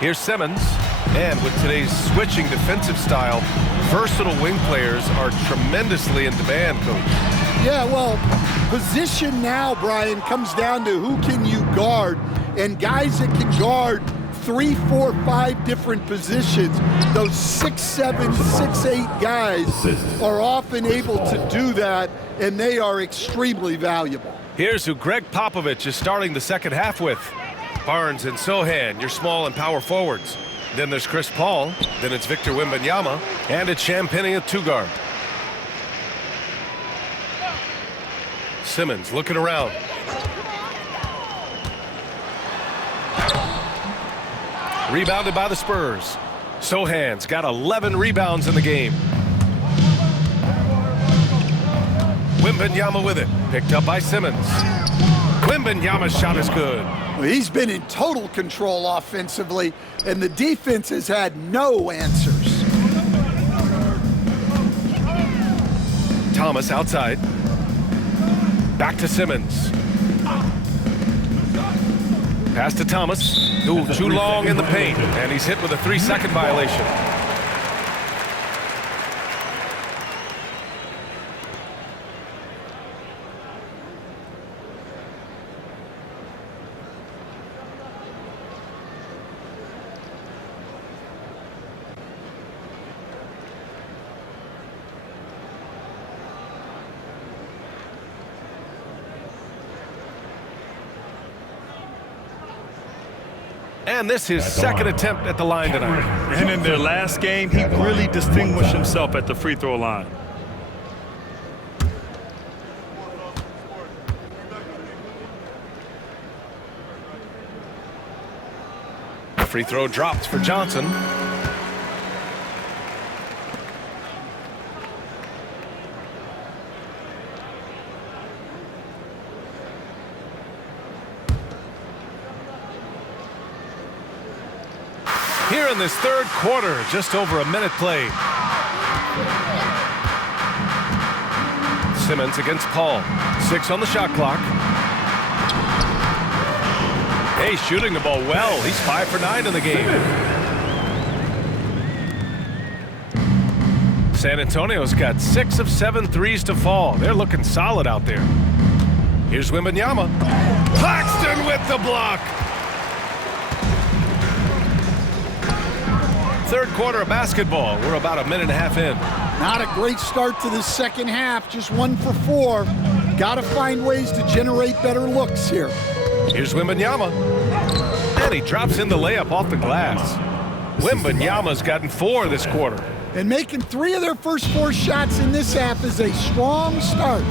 Here's Simmons, and with today's switching defensive style, versatile wing players are tremendously in demand, Coach. Yeah, well, position now, Brian, comes down to who can you guard, and guys that can guard 3, 4, 5 different positions. Those 6'7", 6'8" guys are often able to do that, and they are extremely valuable. Here's who Greg Popovich is starting the second half with. Barnes and Sohan, your small and power forwards. Then there's Chris Paul. Then it's Victor Wembanyama. And it's Champagnie at 2 guard. Simmons looking around. Rebounded by the Spurs. Sohan's got 11 rebounds in the game. Wembanyama with it. Picked up by Simmons. Wembanyama's shot is good. Well, he's been in total control offensively, and the defense has had no answers. Thomas outside. Back to Simmons. Pass to Thomas. Ooh, too long in the paint, and he's hit with a 3-second violation. And this is his second attempt at the line tonight. And in their last game, he really distinguished himself at the free throw line. Free throw dropped for Johnson. Here in this third quarter, just over a minute played. Simmons against Paul. 6 on the shot clock. Hey, shooting the ball well. He's 5 for 9 in the game. San Antonio's got 6 of 7 threes to fall. They're looking solid out there. Here's Wembanyama. Claxton with the block. Third quarter of basketball. We're about a minute and a half in. Not a great start to the second half. Just 1 for 4. Got to find ways to generate better looks here. Here's Wembanyama. And he drops in the layup off the glass. Wembanyama's gotten 4 this quarter. And making 3 of their first 4 shots in this half is a strong start.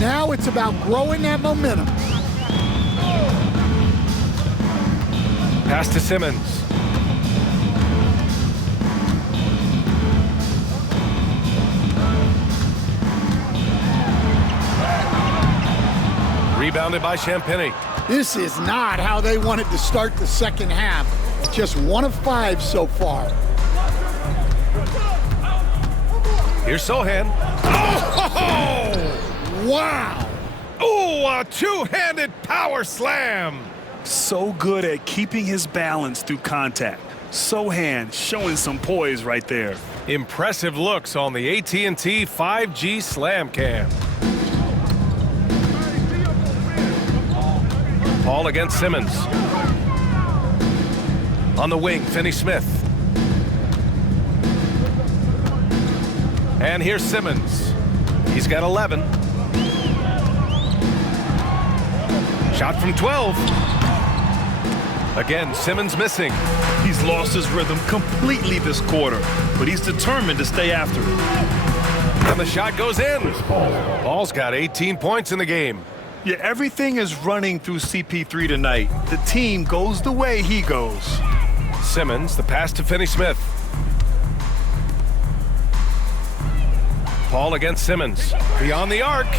Now it's about growing that momentum. Pass to Simmons. Rebounded by Champagny. This is not how they wanted to start the second half. Just 1 of 5 so far. Here's Sohan. Oh! Wow! Oh, a two-handed power slam. So good at keeping his balance through contact. Sohan showing some poise right there. Impressive looks on the AT&T 5G Slam Cam. Paul against Simmons. On the wing, Finney-Smith. And here's Simmons. He's got 11. Shot from 12. Again, Simmons missing. He's lost his rhythm completely this quarter, but he's determined to stay after it. And the shot goes in. Paul's got 18 points in the game. Yeah, everything is running through CP3 tonight. The team goes the way he goes. Simmons, the pass to Finney-Smith. Paul against Simmons. Beyond the arc.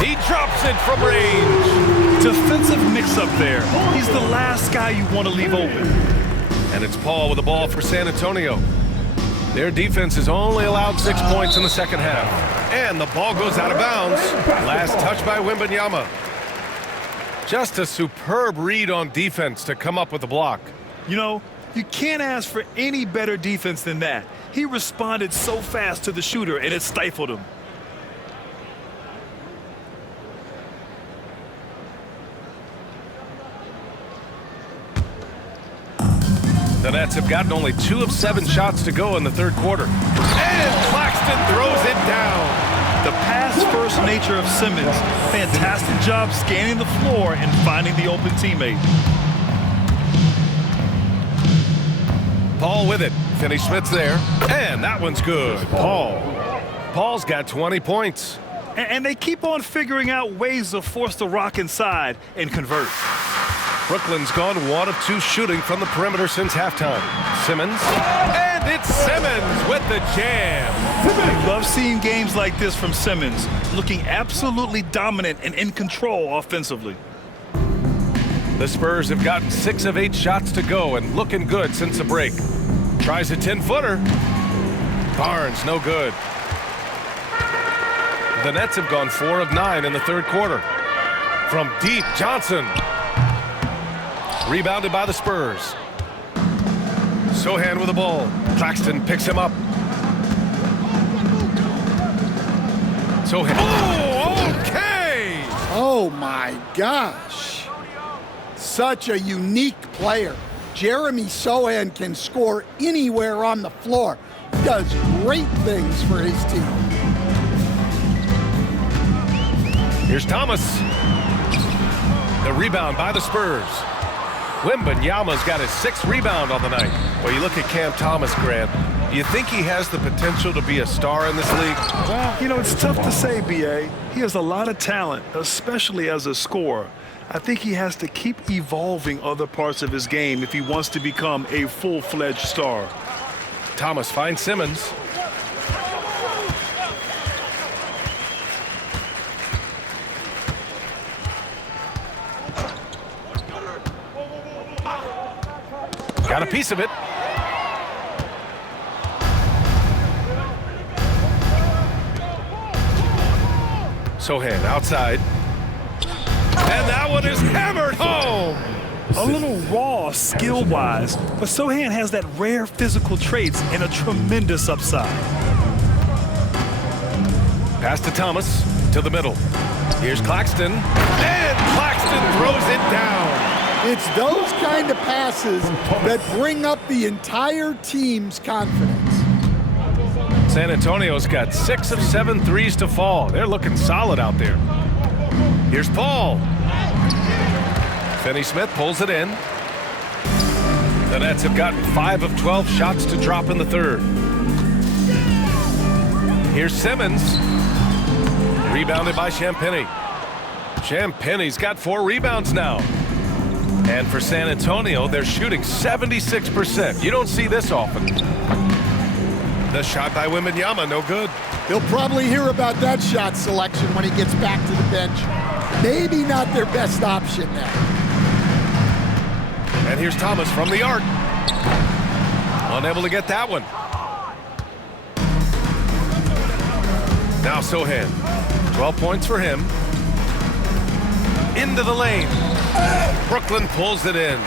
He drops it from range. Defensive mix-up there. He's the last guy you want to leave open. And it's Paul with the ball for San Antonio. Their defense has only allowed 6 points in the second half. And the ball goes out of bounds. Last touch by Wembanyama. Just a superb read on defense to come up with the block. You know, you can't ask for any better defense than that. He responded so fast to the shooter, and it stifled him. The Nets have gotten only 2 of 7 shots to go in the third quarter. And Claxton throws it down. The pass-first nature of Simmons. Fantastic job scanning the floor and finding the open teammate. Paul with it. Finney-Smith's there. And that one's good. Paul's got 20 points. And they keep on figuring out ways to force the rock inside and convert. Brooklyn's gone 1 of 2 shooting from the perimeter since halftime. Simmons. And it's Simmons with the jam. I love seeing games like this from Simmons, looking absolutely dominant and in control offensively. The Spurs have gotten 6 of 8 shots to go and looking good since the break. Tries a 10-footer. Barnes, no good. The Nets have gone 4 of 9 in the third quarter. From deep, Johnson. Rebounded by the Spurs. Sohan with the ball. Claxton picks him up. Sohan. Oh, okay! Oh, my gosh. Such a unique player. Jeremy Sohan can score anywhere on the floor. He does great things for his team. Here's Thomas. The rebound by the Spurs. Wembanyama's got his 6th rebound on the night. Well, you look at Cam Thomas, Grant. Do you think he has the potential to be a star in this league? Well, you know, it's tough to say, B.A. He has a lot of talent, especially as a scorer. I think he has to keep evolving other parts of his game if he wants to become a full-fledged star. Thomas finds Simmons. Got a piece of it. Sohan outside. And that one is hammered home. A little raw skill-wise, but Sohan has that rare physical traits and a tremendous upside. Pass to Thomas, to the middle. Here's Claxton, and Claxton throws it down. It's those kind of passes that bring up the entire team's confidence. San Antonio's got 6 of 7 threes to fall. They're looking solid out there. Here's Paul. Finney-Smith pulls it in. The Nets have gotten 5 of 12 shots to drop in the third. Here's Simmons. Rebounded by Champagnie. Champagnie's got 4 rebounds now. And for San Antonio, they're shooting 76%. You don't see this often. The shot by Wembanyama, no good. He'll probably hear about that shot selection when he gets back to the bench. Maybe not their best option there. And here's Thomas from the arc. Unable to get that one. Now Sohan. 12 points for him. Into the lane. Brooklyn pulls it in.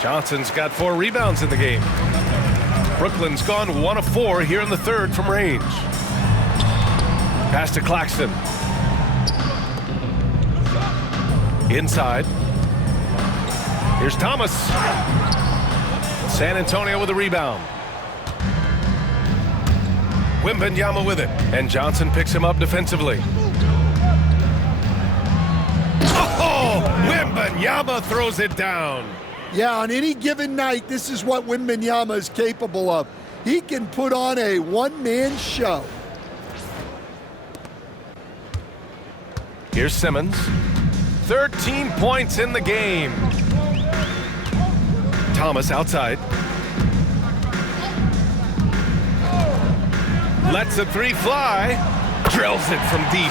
Johnson's got 4 rebounds in the game. Brooklyn's gone 1 of 4 here in the third from range. Pass to Claxton. Inside. Here's Thomas. San Antonio with a rebound. Wembanyama with it. And Johnson picks him up defensively. Oh! Wembanyama throws it down. Yeah, on any given night, this is what Wembanyama is capable of. He can put on a one-man show. Here's Simmons. 13 points in the game. Thomas outside. Lets the 3 fly. Drills it from deep.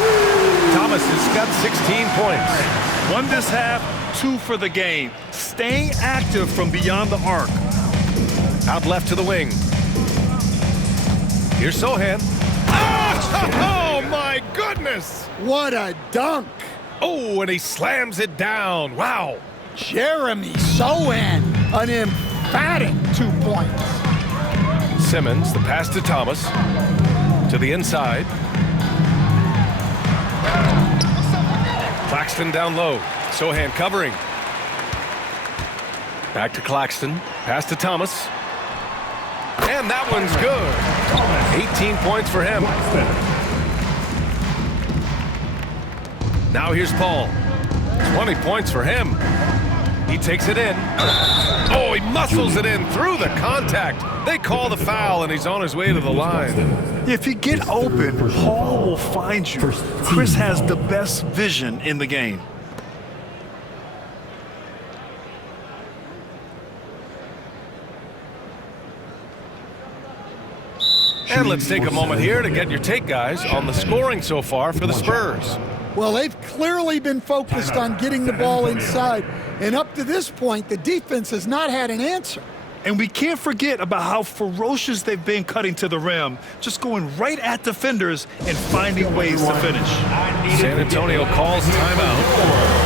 Thomas has got 16 points. 1 this half, 2 for the game. Staying active from beyond the arc. Out left to the wing. Here's Sohan. Oh, my goodness! What a dunk. Oh, and he slams it down. Wow. Jeremy Sohan, an emphatic 2 points. Simmons, the pass to Thomas. To the inside. Claxton down low. Sohan covering. Back to Claxton. Pass to Thomas. And that one's good. 18 points for him. Now here's Paul. 20 points for him. He takes it in. Oh, he muscles it in through the contact. They call the foul, and he's on his way to the line. If you get open, Paul will find you. Chris has the best vision in the game. And let's take a moment here to get your take, guys, on the scoring so far for the Spurs. Well, they've clearly been focused on getting the ball inside, and up to this point, the defense has not had an answer. And we can't forget about how ferocious they've been cutting to the rim, just going right at defenders and finding ways to finish. San Antonio calls timeout.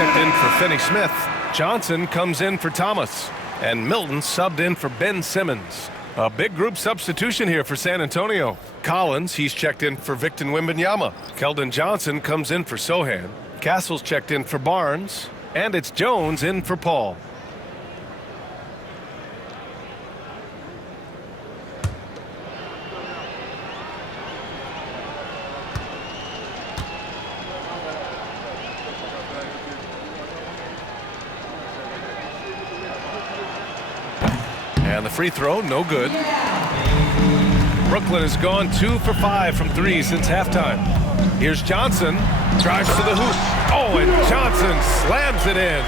checked in for Finney Smith. Johnson comes in for Thomas. And Milton subbed in for Ben Simmons. A big group substitution here for San Antonio. Collins, he's checked in for Victor Wembanyama. Keldon Johnson comes in for Sohan. Castle's checked in for Barnes. And it's Jones in for Paul. And the free throw, no good. Brooklyn has gone 2 for 5 from 3 since halftime. Here's Johnson, drives to the hoop. Oh, and Johnson slams it in.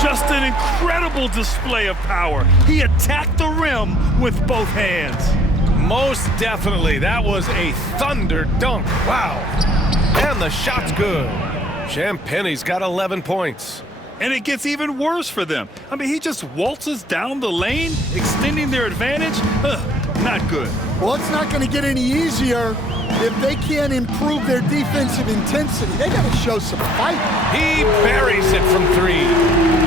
Just an incredible display of power. He attacked the rim with both hands. Most definitely. That was a thunder dunk. Wow. And the shot's good. Champagne's got 11 points. And it gets even worse for them. I mean, he just waltzes down the lane, extending their advantage. Not good. Well, it's not going to get any easier if they can't improve their defensive intensity. They got to show some fight. He buries it from 3.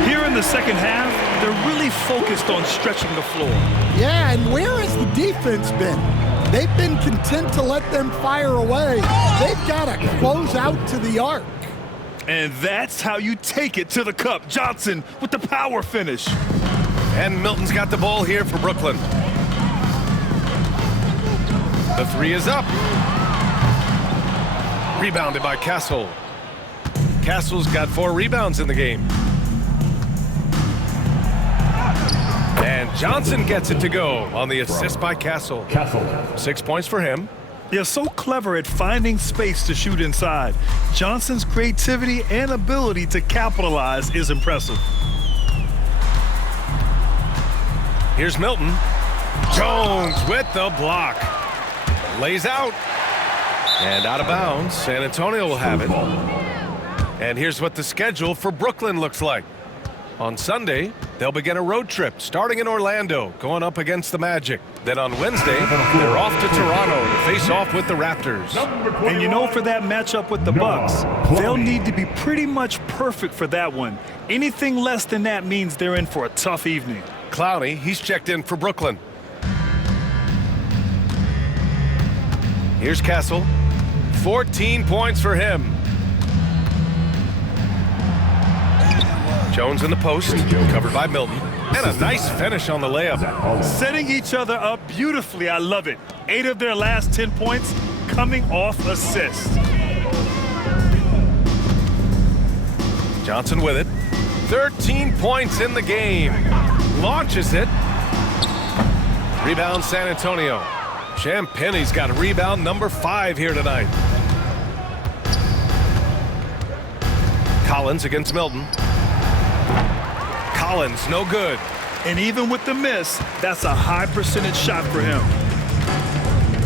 Here in the second half, they're really focused on stretching the floor. Yeah, and where has the defense been? They've been content to let them fire away. They've got to close out to the arc. And that's how you take it to the cup. Johnson with the power finish. And Milton's got the ball here for Brooklyn. The 3 is up. Rebounded by Castle. Castle's got 4 rebounds in the game. And Johnson gets it to go on the assist by Castle. 6 points for him. They're so clever at finding space to shoot inside. Johnson's creativity and ability to capitalize is impressive. Here's Milton. Jones with the block. Lays out. And out of bounds. San Antonio will have it. And here's what the schedule for Brooklyn looks like. On Sunday, they'll begin a road trip starting in Orlando, going up against the Magic. Then on Wednesday, they're off to Toronto to face off with the Raptors. And you know, for that matchup with the Bucks, they'll need to be pretty much perfect for that one. Anything less than that means they're in for a tough evening. Clowney, he's checked in for Brooklyn. Here's Castle. 14 points for him. Jones in the post, covered by Milton. And a nice finish on the layup. Setting each other up beautifully. I love it. 8 of their last 10 points coming off assists. Johnson with it. 13 points in the game. Launches it. Rebound San Antonio. Champagne's got rebound number 5 here tonight. Collins against Milton. Collins, no good. And even with the miss, that's a high percentage shot for him.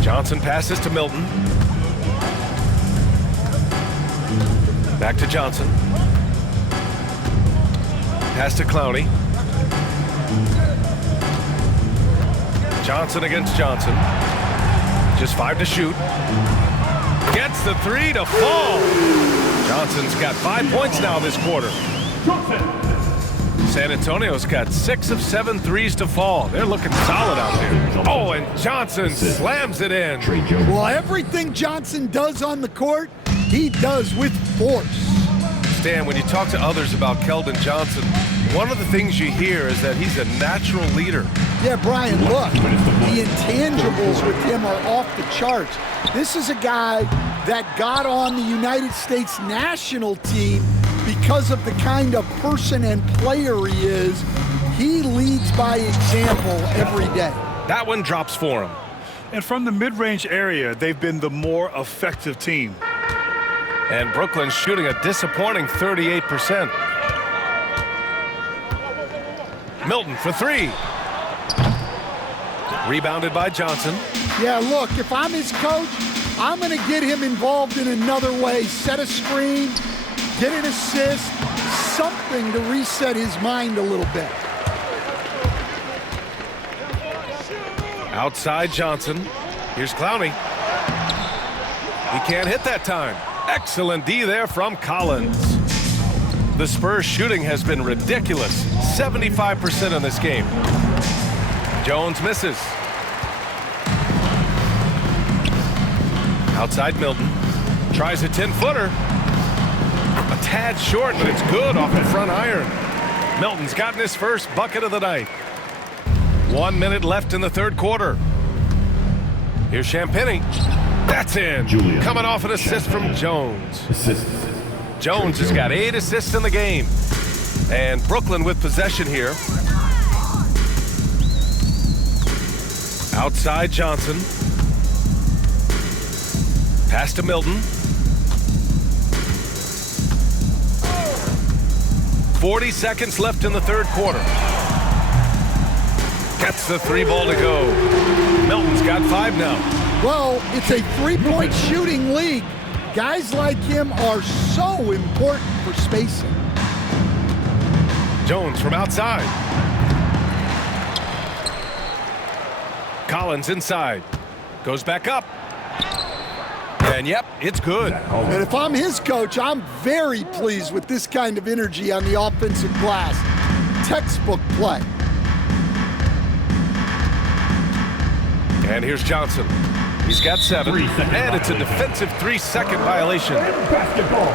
Johnson passes to Milton. Back to Johnson. Pass to Clowney. Johnson against Johnson. Just 5 to shoot. Gets the 3 to fall. Johnson's got 5 points now this quarter. San Antonio's got 6 of 7 threes to fall. They're looking solid out there. Oh, and Johnson slams it in. Well, everything Johnson does on the court, he does with force. Stan, when you talk to others about Keldon Johnson, one of the things you hear is that he's a natural leader. Yeah, Brian, look, the intangibles with him are off the charts. This is a guy that got on the United States national team because of the kind of person and player he is. He leads by example every day. That one drops for him. And from the mid-range area, they've been the more effective team. And Brooklyn's shooting a disappointing 38%. Milton for 3. Rebounded by Johnson. Yeah, look, if I'm his coach, I'm going to get him involved in another way. Set a screen, get an assist, something to reset his mind a little bit. Outside Johnson. Here's Clowney. He can't hit that time. Excellent D there from Collins. The Spurs shooting has been ridiculous. 75% in this game. Jones misses. Outside Milton. Tries a 10-footer. A tad short, but it's good off the front iron. Milton's gotten his first bucket of the night. 1 minute left in the third quarter. Here's Champagnie. That's in. Julian. Coming off an assist from Jones. Assist. Jones has got 8 assists in the game. And Brooklyn with possession here. Outside Johnson. Pass to Milton. 40 seconds left in the third quarter. Gets the 3 ball to go. Milton's got 5 now. Well, it's a three-point shooting league. Guys like him are so important for spacing. Jones from outside. Collins inside. Goes back up. And yep, it's good. And if I'm his coach, I'm very pleased with this kind of energy on the offensive glass. Textbook play. And here's Johnson. He's got 7. And it's a defensive 3-second violation. Basketball.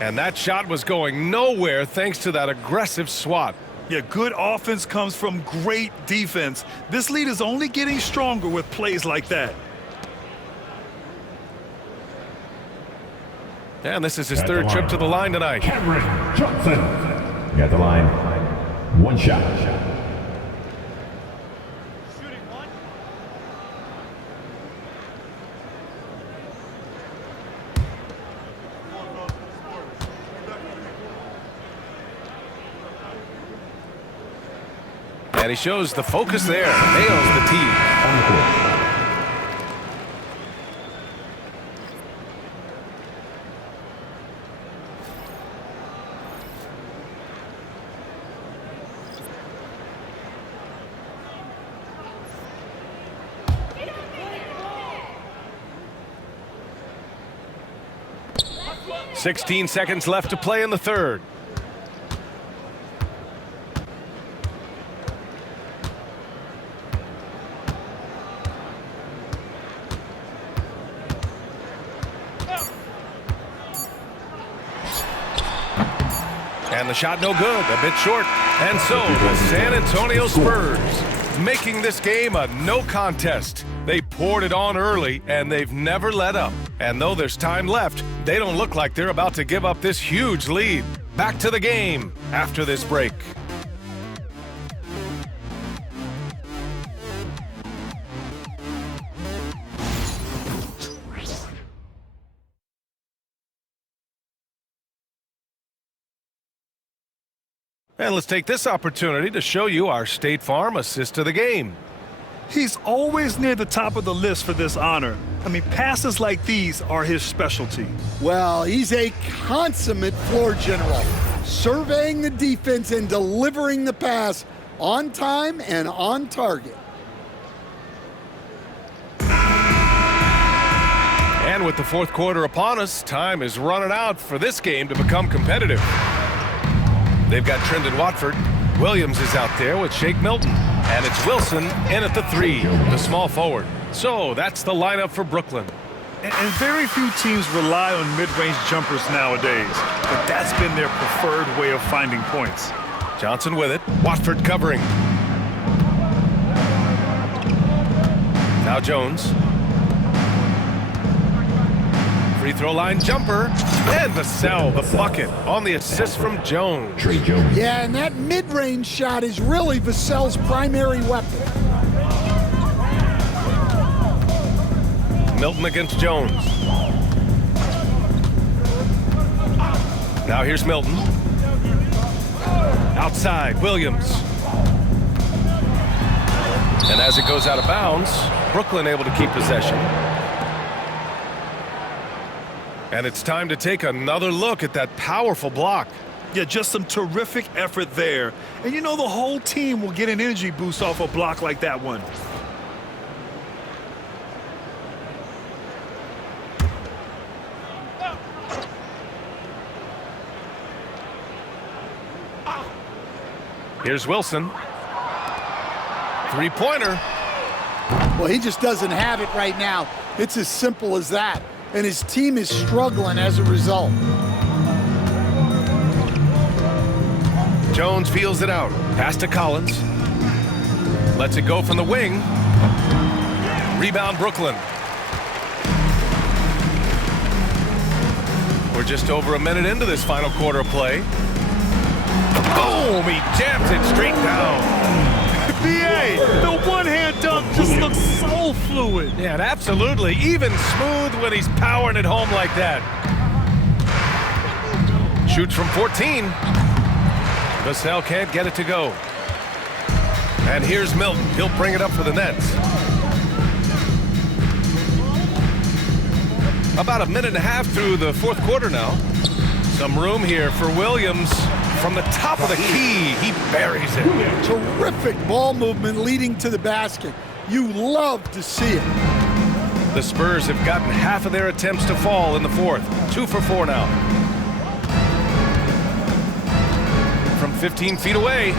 And that shot was going nowhere thanks to that aggressive swat. Yeah, good offense comes from great defense. This lead is only getting stronger with plays like that. And this is his third trip to the line tonight. Cameron Johnson. At the line. 1 shot. And he shows the focus there. Nails the tee. On the court. .16 seconds left to play in the third. And the shot no good, a bit short. And so the San Antonio Spurs making this game a no contest. They poured it on early and they've never let up. And though there's time left, they don't look like they're about to give up this huge lead. Back to the game after this break. And let's take this opportunity to show you our State Farm assist of the game. He's always near the top of the list for this honor. I mean, passes like these are his specialty. Well, he's a consummate floor general, surveying the defense and delivering the pass on time and on target. And with the fourth quarter upon us, time is running out for this game to become competitive. They've got Trendon Watford. Williams is out there with Shake Milton. And it's Wilson in at the 3, the small forward. So that's the lineup for Brooklyn. And very few teams rely on mid-range jumpers nowadays, but that's been their preferred way of finding points. Johnson with it. Watford covering. Now Jones. Free throw line jumper. And Vassell, the bucket, on the assist from Jones. Trey Jones. Yeah, and that mid-range shot is really Vassell's primary weapon. Milton against Jones. Now here's Milton. Outside, Williams. And as it goes out of bounds, Brooklyn able to keep possession. And it's time to take another look at that powerful block. Yeah, just some terrific effort there. And you know the whole team will get an energy boost off a block like that one. Here's Wilson. Three-pointer. Well, he just doesn't have it right now. It's as simple as that. And his team is struggling as a result. Jones feels it out. Pass to Collins. Lets it go from the wing. Rebound Brooklyn. We're just over a minute into this final quarter of play. Boom! He jams it straight down. B.A., the one-hand dunk just looks so fluid. Yeah, and absolutely. Even smooth when he's powering it home like that. Shoots from 14. Vassell can't get it to go. And here's Milton. He'll bring it up for the Nets. About a minute and a half through the fourth quarter now. Some room here for Williams from the top of the key. He buries it. Terrific ball movement leading to the basket. You love to see it. The Spurs have gotten half of their attempts to fall in the fourth. 2 for 4 now. From 15 feet away.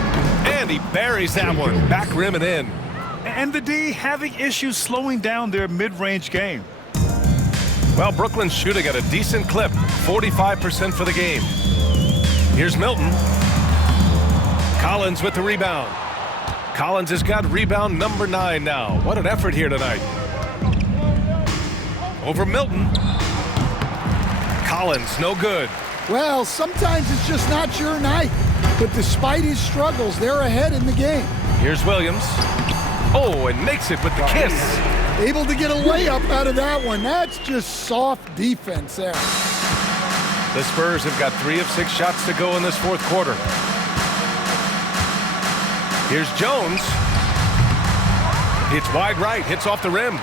And he buries that one. Back rim and in. And the D having issues slowing down their mid-range game. Well, Brooklyn's shooting at a decent clip, 45% for the game. Here's Milton. Collins with the rebound. Collins has got rebound number 9 now. What an effort here tonight. Over Milton. Collins, no good. Well, sometimes it's just not your night. But despite his struggles, they're ahead in the game. Here's Williams. Oh, and makes it with the kiss. Able to get a layup out of that one. That's just soft defense there. The Spurs have got 3 of 6 shots to go in this fourth quarter. Here's Jones. Hits wide right, hits off the rim.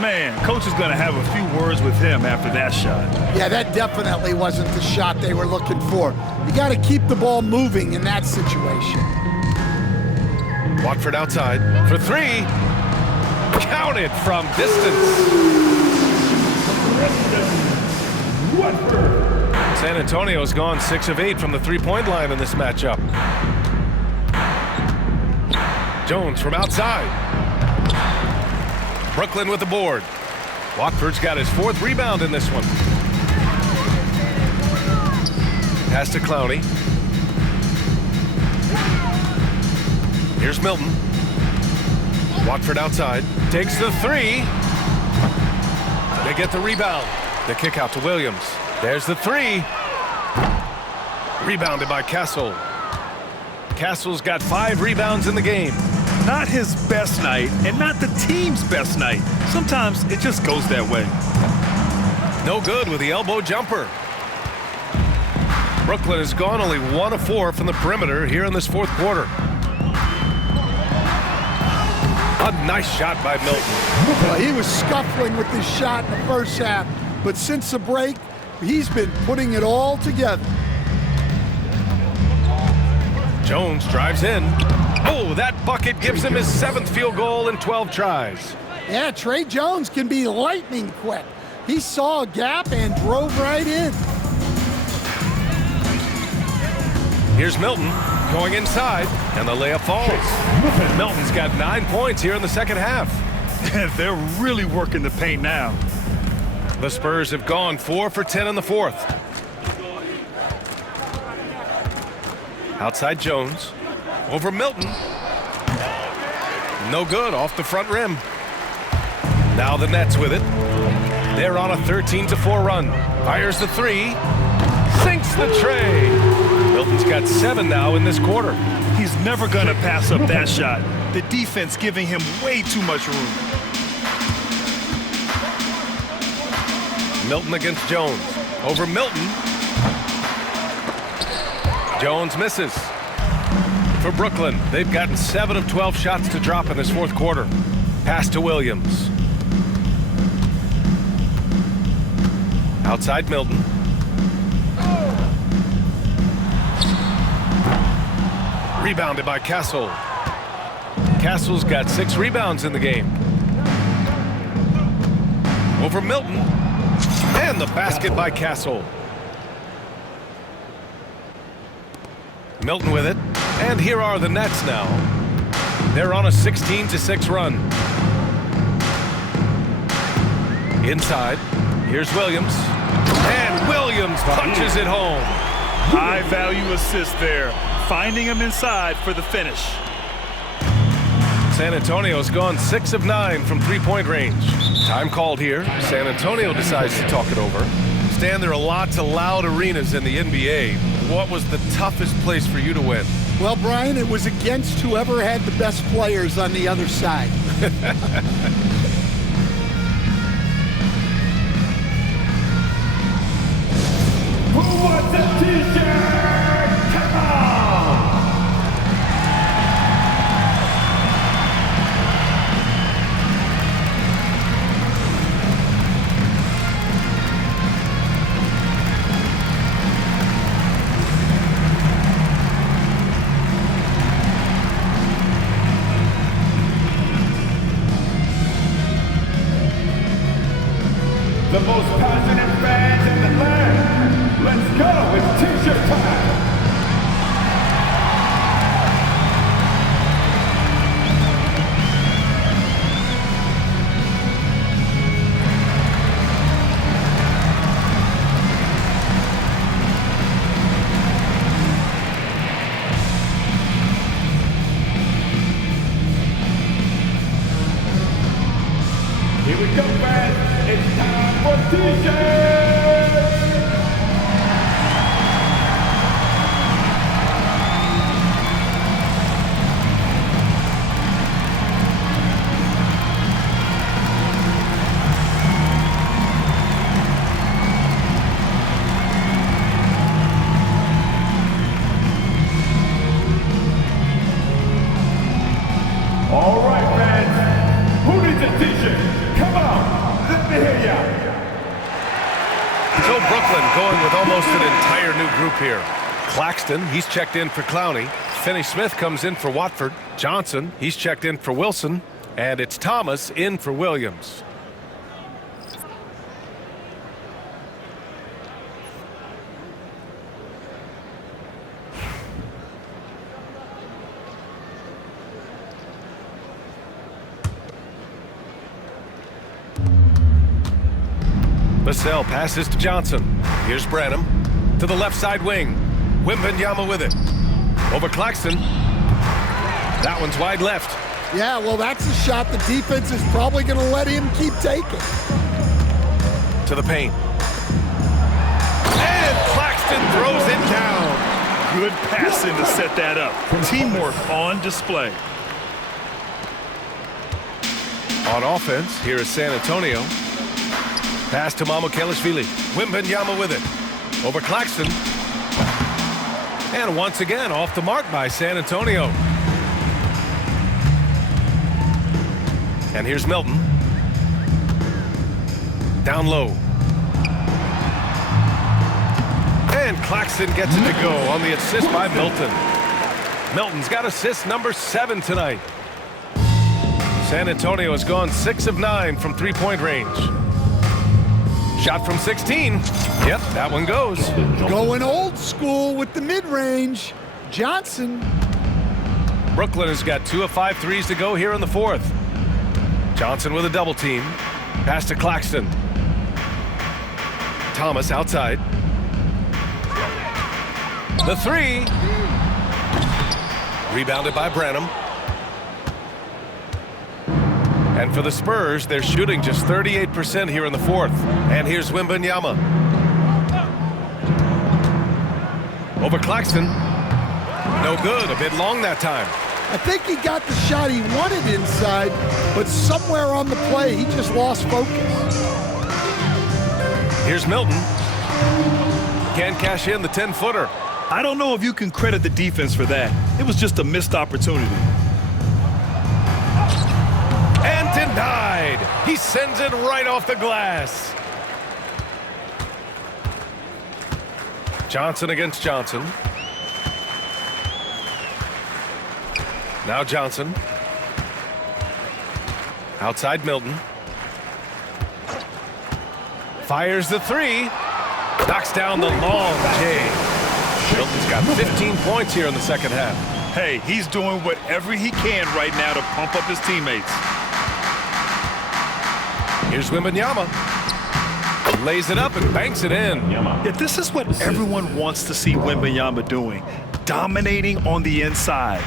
Man, coach is going to have a few words with him after that shot. Yeah, that definitely wasn't the shot they were looking for. You got to keep the ball moving in that situation. Watford outside for 3. Counted from distance. San Antonio's gone 6 of 8 from the three-point line in this matchup. Jones from outside. Brooklyn with the board. Watford's got his 4th rebound in this one. Pass to Clowney. Here's Milton. Watford outside. Takes the 3. They get the rebound. The kick out to Williams. There's the 3. Rebounded by Castle. Castle's got 5 rebounds in the game. Not his best night, and not the team's best night. Sometimes it just goes that way. No good with the elbow jumper. Brooklyn has gone only 1 of 4 from the perimeter here in this fourth quarter. A nice shot by Milton. Well, he was scuffling with this shot in the first half, but since the break, he's been putting it all together. Jones drives in. Oh, that bucket gives him his 7th field goal in 12 tries. Yeah, Trey Jones can be lightning quick. He saw a gap and drove right in. Here's Milton going inside, and the layup falls. Milton's got 9 points here in the second half. They're really working the paint now. The Spurs have gone 4 for 10 in the fourth. Outside Jones. Over Milton. No good, off the front rim. Now the Nets with it. They're on a 13-4 run. Fires the 3. Sinks the tray. Milton's got 7 now in this quarter. He's never going to pass up that shot. The defense giving him way too much room. Milton against Jones. Over Milton. Jones misses. For Brooklyn, they've gotten 7 of 12 shots to drop in this fourth quarter. Pass to Williams. Outside Milton. Rebounded by Castle. Castle's got 6 rebounds in the game. Over Milton. And the basket by Castle. Milton with it. And here are the Nets now. They're on a 16-6 run. Inside, here's Williams. And Williams punches it home. High value assist there. Finding him inside for the finish. San Antonio's gone 6 of 9 from three-point range. Time called here. San Antonio decides to talk it over. Stan, there are lots of loud arenas in the NBA. What was the toughest place for you to win? Well, Brian, it was against whoever had the best players on the other side. Who wants a t-shirt? Come on! The most passionate fans in the land. Let's go, it's t-shirt time. Here we go, fans. It's time for t-shirts! All right, fans. Who needs a t-shirt? Come on, let me hear ya. So Brooklyn going with almost an entire new group here. Claxton, he's checked in for Clowney. Finney-Smith comes in for Watford. Johnson, he's checked in for Wilson. And it's Thomas in for Williams. Vassell passes to Johnson. Here's Branham to the left side wing. Wembanyama with it. Over Claxton. That one's wide left. Yeah, well, that's a shot the defense is probably going to let him keep taking. To the paint. And Claxton throws it down. Good passing to set that up. Teamwork on display. On offense, here is San Antonio. Pass to Mamukelashvili. Wembanyama with it. Over Claxton. And once again, off the mark by San Antonio. And here's Melton. Down low. And Claxton gets it to go on the assist by Milton. Milton's got assist number 7 tonight. San Antonio has gone 6 of 9 from three-point range. Shot from 16. Yep, that one goes. Going old school with the mid-range. Johnson. Brooklyn has got 2 of 5 threes to go here in the fourth. Johnson with a double team. Pass to Claxton. Thomas outside. The 3. Rebounded by Branham. And for the Spurs, they're shooting just 38% here in the fourth. And here's Wembanyama. Over Claxton. No good. A bit long that time. I think he got the shot he wanted inside, but somewhere on the play, he just lost focus. Here's Milton. Can't cash in the 10-footer. I don't know if you can credit the defense for that. It was just a missed opportunity. And denied. He sends it right off the glass. Johnson against Johnson. Now Johnson. Outside Milton. Fires the 3. Knocks down the long J. Milton's got 15 points here in the second half. Hey, he's doing whatever he can right now to pump up his teammates. Here's Wembanyama. Lays it up and banks it in. Yeah, this is what everyone wants to see Wembanyama doing. Dominating on the inside.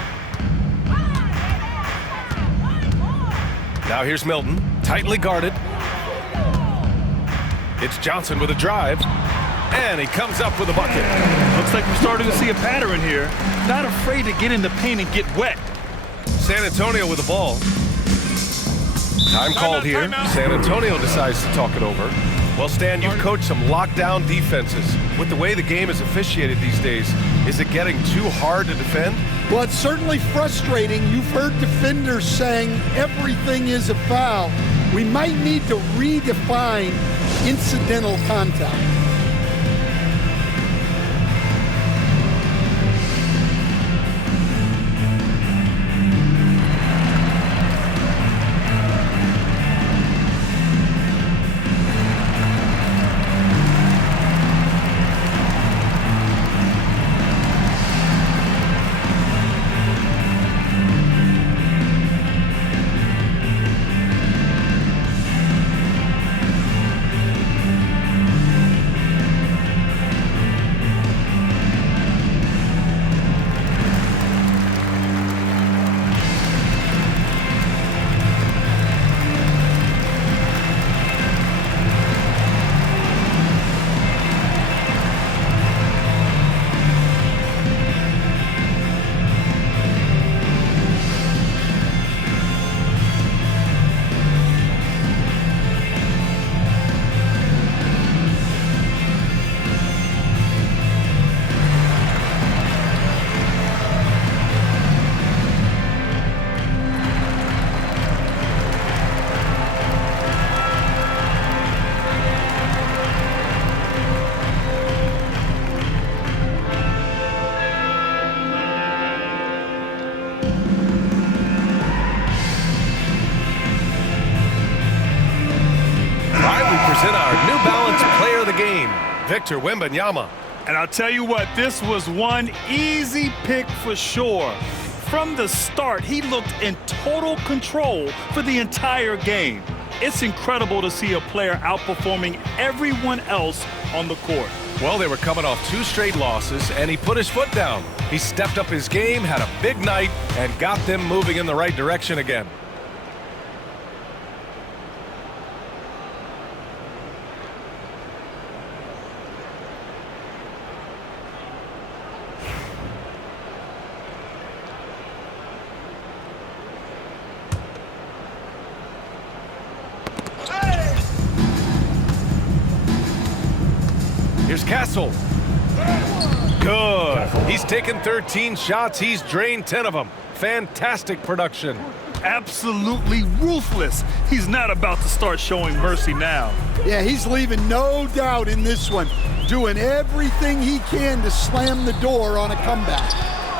Now here's Milton, tightly guarded. It's Johnson with a drive, and he comes up with a bucket. Looks like we're starting to see a pattern here. Not afraid to get in the paint and get wet. San Antonio with the ball. Time called here. San Antonio decides to talk it over. Well, Stan, you've coached some lockdown defenses. With the way the game is officiated these days, is it getting too hard to defend? Well, it's certainly frustrating. You've heard defenders saying everything is a foul. We might need to redefine incidental contact. Victor Wembanyama. And I'll tell you what, this was one easy pick for sure. From the start, he looked in total control for the entire game. It's incredible to see a player outperforming everyone else on the court. Well, they were coming off 2 straight losses, and he put his foot down. He stepped up his game, had a big night, and got them moving in the right direction again. Here's Castle. Good. He's taken 13 shots. He's drained 10 of them. Fantastic production. Absolutely ruthless. He's not about to start showing mercy now. Yeah, he's leaving no doubt in this one. Doing everything he can to slam the door on a comeback.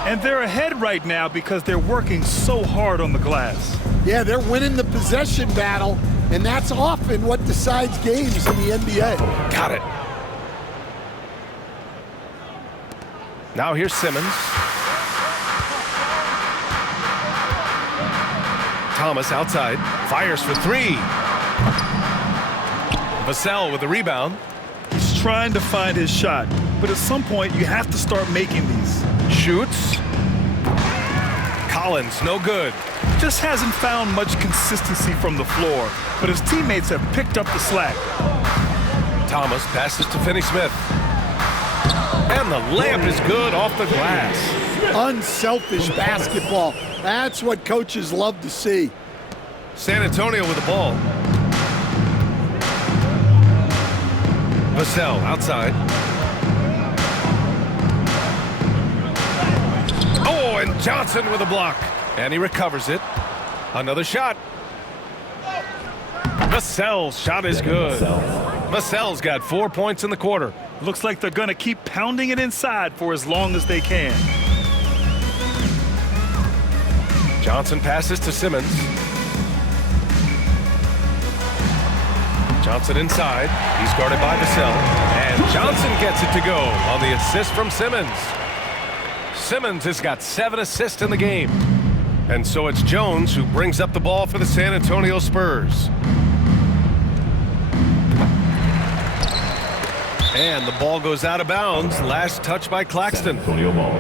And they're ahead right now because they're working so hard on the glass. Yeah, they're winning the possession battle, and that's often what decides games in the NBA. Got it. Now here's Simmons. Thomas outside, fires for 3. Vassell with the rebound. He's trying to find his shot, but at some point you have to start making these. Shoots. Collins, no good. Just hasn't found much consistency from the floor, but his teammates have picked up the slack. Thomas passes to Finney-Smith. And the layup is good off the glass. Unselfish basketball. That's what coaches love to see. San Antonio with the ball. Vassell outside. Oh, and Johnson with a block. And he recovers it. Another shot. Vassell's shot is good. Vassell's got 4 points in the quarter. Looks like they're going to keep pounding it inside for as long as they can. Johnson passes to Simmons. Johnson inside. He's guarded by Vassell. And Johnson gets it to go on the assist from Simmons. Simmons has got 7 assists in the game. And so it's Jones who brings up the ball for the San Antonio Spurs. And the ball goes out of bounds. Last touch by Claxton. San Antonio ball.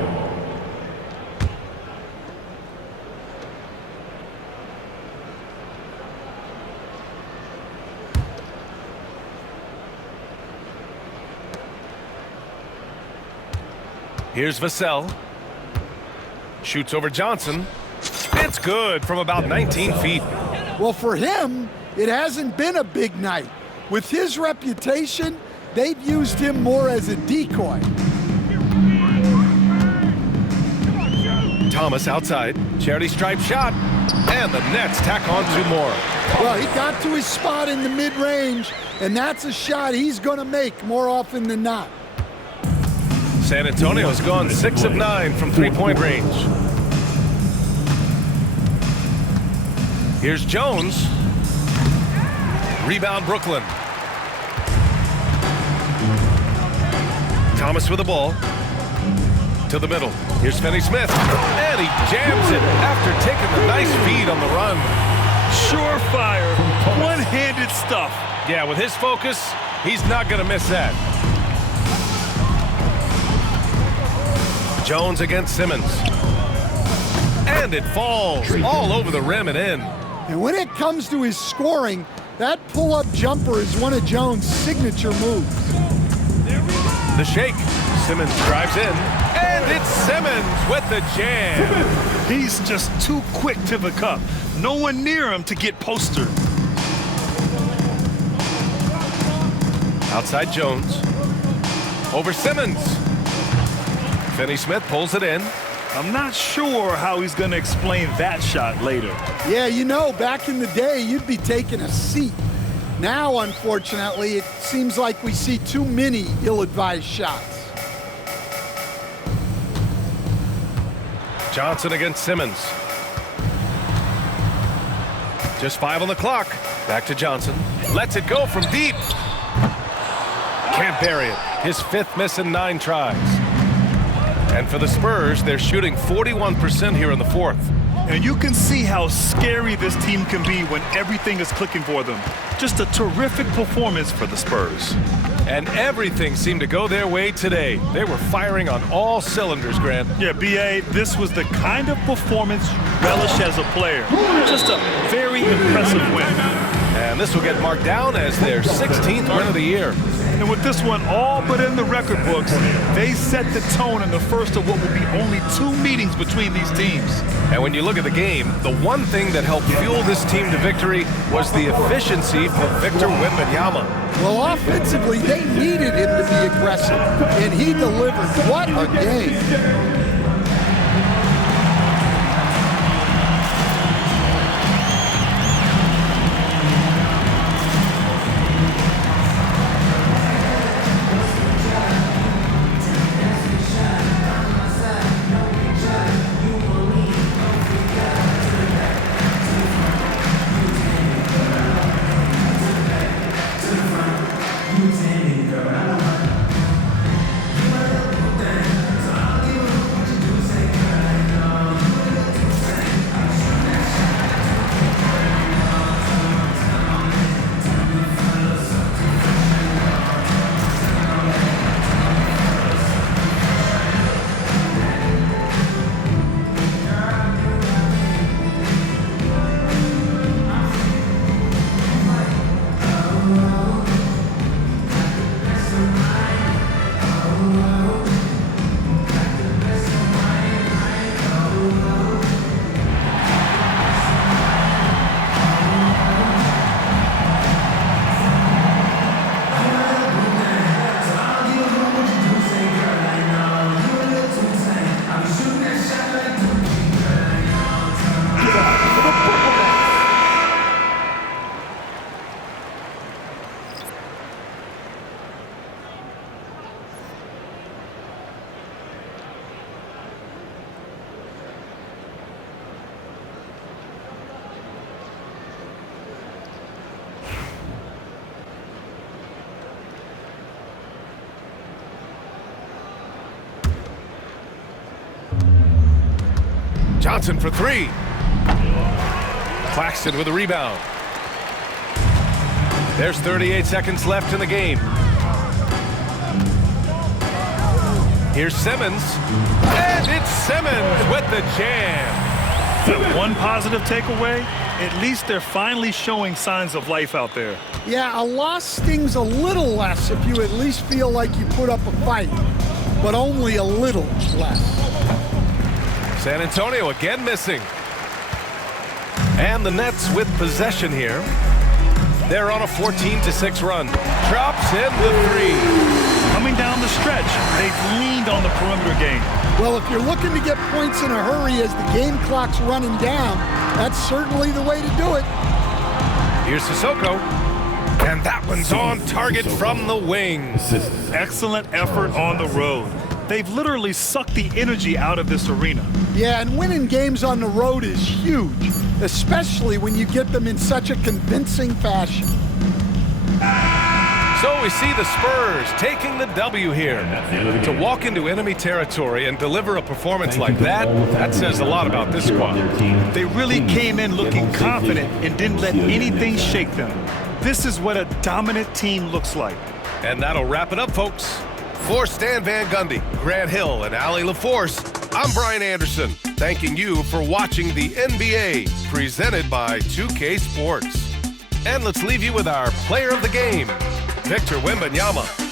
Here's Vassell. Shoots over Johnson. It's good from about 19 feet. Well, for him, it hasn't been a big night. With his reputation, they've used him more as a decoy. Thomas outside. Charity stripe shot. And the Nets tack on 2 more. Well, he got to his spot in the mid-range, and that's a shot he's going to make more often than not. San Antonio's gone 6 of 9 from 3-point range. Here's Jones. Rebound Brooklyn. Thomas with the ball. To the middle. Here's Finney-Smith. And he jams it after taking the nice feed on the run. Surefire, one-handed stuff. Yeah, with his focus, he's not going to miss that. Jones against Simmons. And it falls all over the rim and in. And when it comes to his scoring, that pull-up jumper is one of Jones' signature moves. The shake. Simmons drives in. And it's Simmons with the jam. He's just too quick to the cup. No one near him to get postered. Outside Jones. Over Simmons. Finney-Smith pulls it in. I'm not sure how he's going to explain that shot later. Yeah, you know, back in the day, you'd be taking a seat. Now, unfortunately, it seems like we see too many ill-advised shots. Johnson against Simmons. Just 5 on the clock. Back to Johnson. Lets it go from deep. Can't bury it. His 5th miss in 9 tries. And for the Spurs, they're shooting 41% here in the 4th. And you can see how scary this team can be when everything is clicking for them. Just a terrific performance for the Spurs. And everything seemed to go their way today. They were firing on all cylinders, Grant. Yeah, B.A., this was the kind of performance you relish as a player. Just a very impressive win. And this will get marked down as their 16th win of the year. And with this one all but in the record books, they set the tone in the first of what will be only 2 meetings between these teams. And when you look at the game, the one thing that helped fuel this team to victory was the efficiency from Victor Wembanyama. Well, offensively, they needed him to be aggressive, and he delivered. What a game. Johnson for three. Claxton with a rebound. There's 38 seconds left in the game. Here's Simmons. And it's Simmons with the jam. One positive takeaway, at least they're finally showing signs of life out there. Yeah, a loss stings a little less if you at least feel like you put up a fight, but only a little less. San Antonio again missing. And the Nets with possession here. They're on a 14-6 run. Drops in the three. Coming down the stretch, they've leaned on the perimeter game. Well, if you're looking to get points in a hurry as the game clock's running down, that's certainly the way to do it. Here's Sissoko. And that one's on target from the wing. Excellent effort on the road. They've literally sucked the energy out of this arena. Yeah, and winning games on the road is huge, especially when you get them in such a convincing fashion. So we see the Spurs taking the W here. To walk into enemy territory and deliver a performance like that, that says a lot about this squad. They really came in looking confident and didn't let anything shake them. This is what a dominant team looks like. And that'll wrap it up, folks. For Stan Van Gundy, Grant Hill, and Allie LaForce, I'm Brian Anderson, thanking you for watching the NBA, presented by 2K Sports. And let's leave you with our player of the game, Victor Wembanyama.